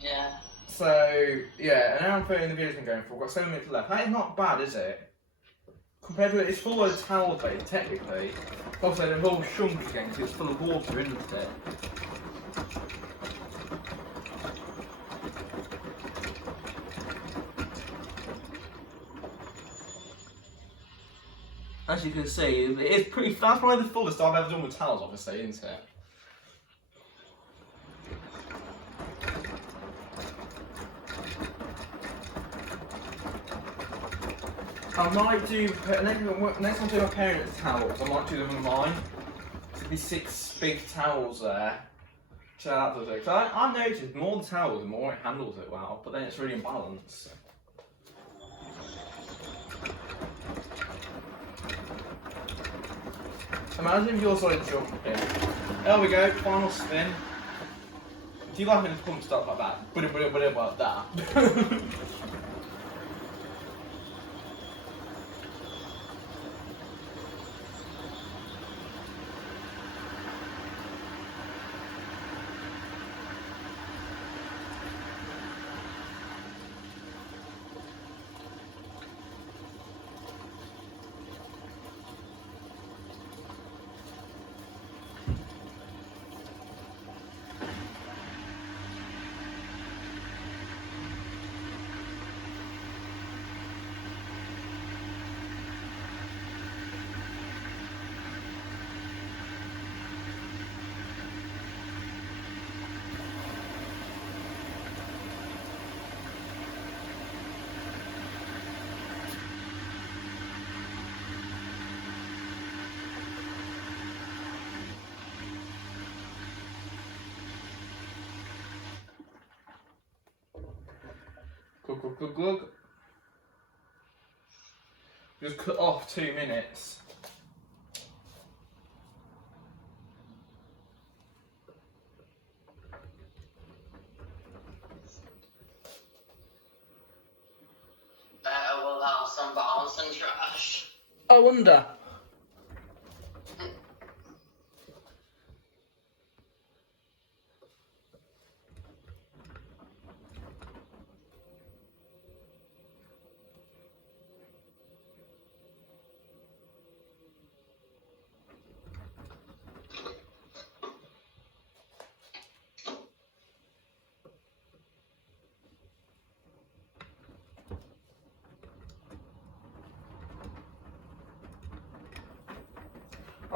Yeah. So yeah, an hour and 30 the video's been going for. We've got 7 minutes left. That is not bad, is it? Compared to it, it's full of towel bait, technically. Obviously, they've all shrunk again because it's full of water, isn't it? As you can see, it's pretty. That's probably the fullest I've ever done with towels, obviously, isn't it? I might do next time I do my parents' towels. I might do them with mine. There'll be 6 big towels there. So that does it. So I've noticed more the towels, the more it handles it well. But then it's really imbalanced. Imagine if you're sort of jumping. There we go, final spin. Do you like when it's pumped up like that? Like that. Glug. Just cut off 2 minutes. We'll have some balance and trash. I wonder.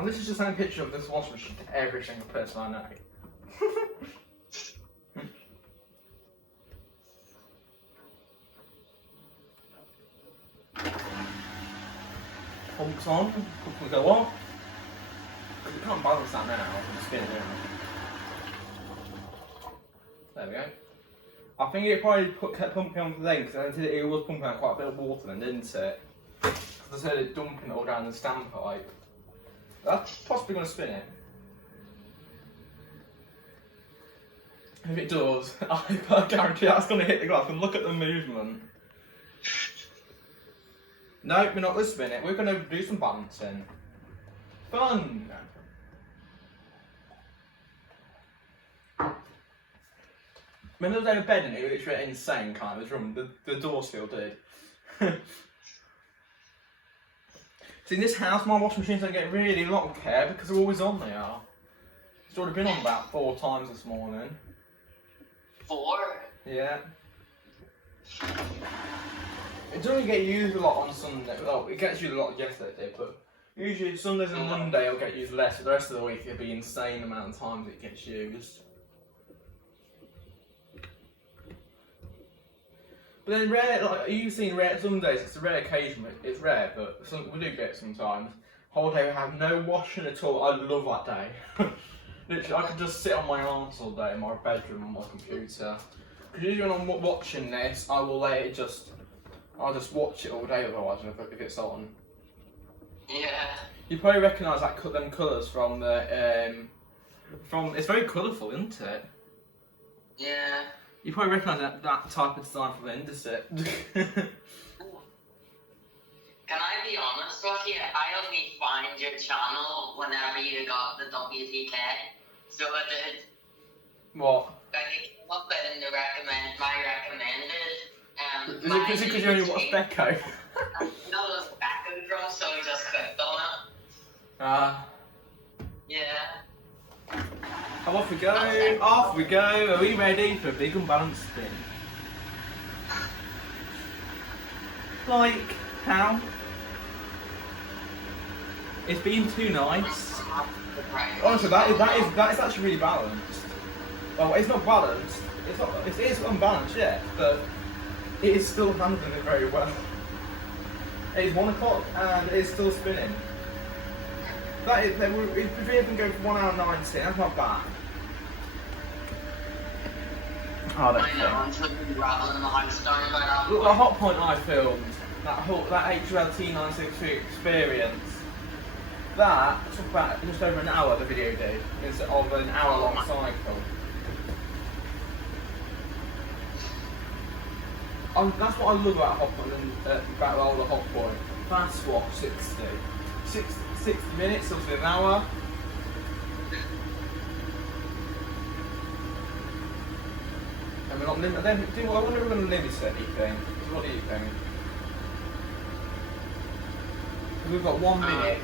And this is just sending a picture of this washing machine to every single person I know. Pumps on, pumps will go on. Because we can't balance that now, I'm just spinning it now. There we go. I think it probably kept pumping on then, because it was pumping out quite a bit of water then, didn't it? Because I said it dumping it all down the standpipe. That's possibly going to spin it. If it does, I guarantee that's going to hit the glass. And look at the movement. No, we're not going to spin it. We're going to do some balancing. Fun! When there was no bed in it, it was insane kind of this room. The door still did. See, in this house, my washing machines don't get really a lot of care because they're always on, they are. It's already been on about 4 times this morning. 4? Yeah. It doesn't get used a lot on Sunday. Well, it gets used a lot yesterday, but usually Sundays and Monday it'll get used less, but the rest of the week it'll be insane amount of times it gets used. But then rare, like you've seen rare, some days it's a rare occasion, it's rare, but we do get it sometimes. Whole day we have no washing at all. I love that day. Literally, I could just sit on my arms all day in my bedroom on my computer. Because usually when I'm watching this, I will let it I'll just watch it all day otherwise if it's on. Yeah. You probably recognise them colours from the it's very colourful, isn't it? Yeah. You probably recognise that type of design from the Indesit. Can I be honest with you? I only find your channel whenever you got the WTK. So I did. What? Like it came up in the my recommended. Is it because you only watch Beko? No, it was Beko drum, so I just clicked on it. Yeah. Oh, off we go! Off we go! Are we ready for a big unbalanced spin? Like how? It's been too nice. Honestly, that is actually really balanced. Well, it's not balanced. It is unbalanced, yeah, but it is still handling it very well. It is 1 o'clock and it is still spinning. If we even go for 1 hour 90, that's not bad. Oh, I know, I'm trying to be rattling the house down by that. Look, the hot point I filmed, that HLT963 experience, that took about just over an hour, the video did, instead of an hour long cycle. That's what I love about hot point and about all the hot point. Fast swap 60 minutes, obviously an hour. And we're not I wonder if we're going to limit anything. What do you think? We've got 1 minute.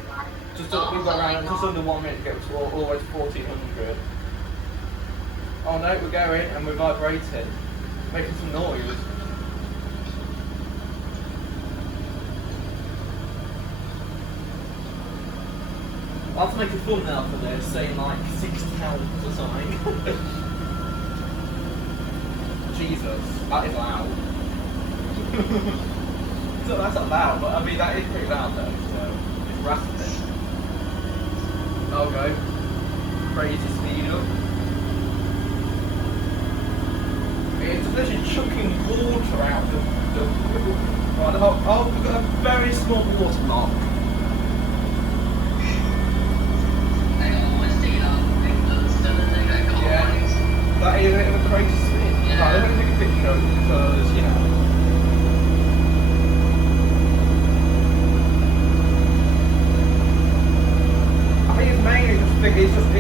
We've got around just under 1 minute to get to almost 1400. Oh no, we're going and we're vibrating, making some noise. I'll have to make a thumbnail for this, saying like 6 pounds or something. Jesus, that is loud. So that's not loud, but I mean that is pretty loud though, so it's rasping. I'll go. Crazy speed up. It's literally chucking water out the right, oh, we've got a very small watermark. That is a bit of a crazy spin. Yeah. Right, let me take a picture because, you know. I think it's mainly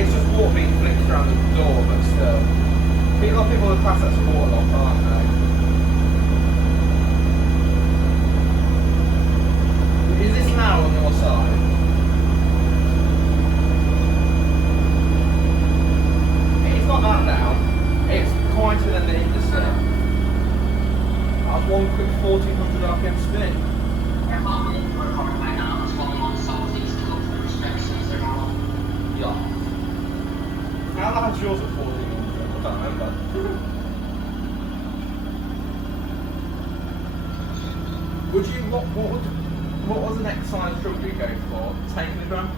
it's just water being flicked around the door, but still. A lot of people would class that as water lock, aren't they? Is this now on your side? It's not that loud. It's quieter than the Indesit. That's one quick 1400 RPM spin. Yeah, I'm recording right now. It's one of the southeast local restrictions. They're not yours at 1400? I can't remember. What was the next size truck you go for? 10 kilogram?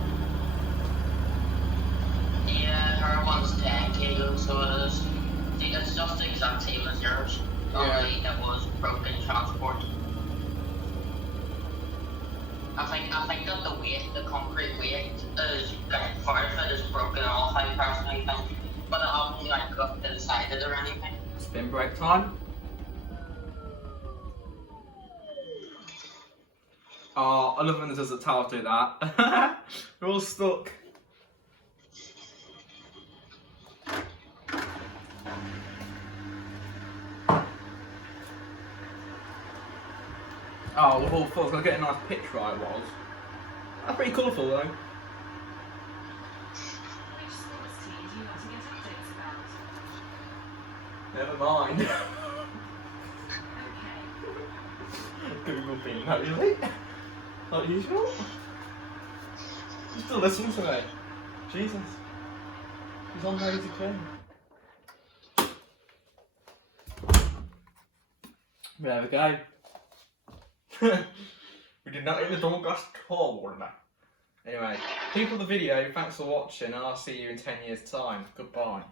Yeah, her one's 10 kilos, so it is. See, it's just the exact same as yours. Only it was broken transport. I think that the weight, the concrete weight, is part of it is broken off. I personally think, but it hasn't like got inside it or anything. Spin break time. Oh, I love when there's a towel do that. We're all stuck. Oh, the whole thought I get a nice picture right it was. That's pretty colourful though. Which sports team do you want to get updates about? Never mind. Okay. Google being that really? Not usual? You still listening to me? Jesus. He's on lazy clean. There we go. We did not hit the door glass tall. Anyway, people of the video, thanks for watching and I'll see you in 10 years time. Goodbye.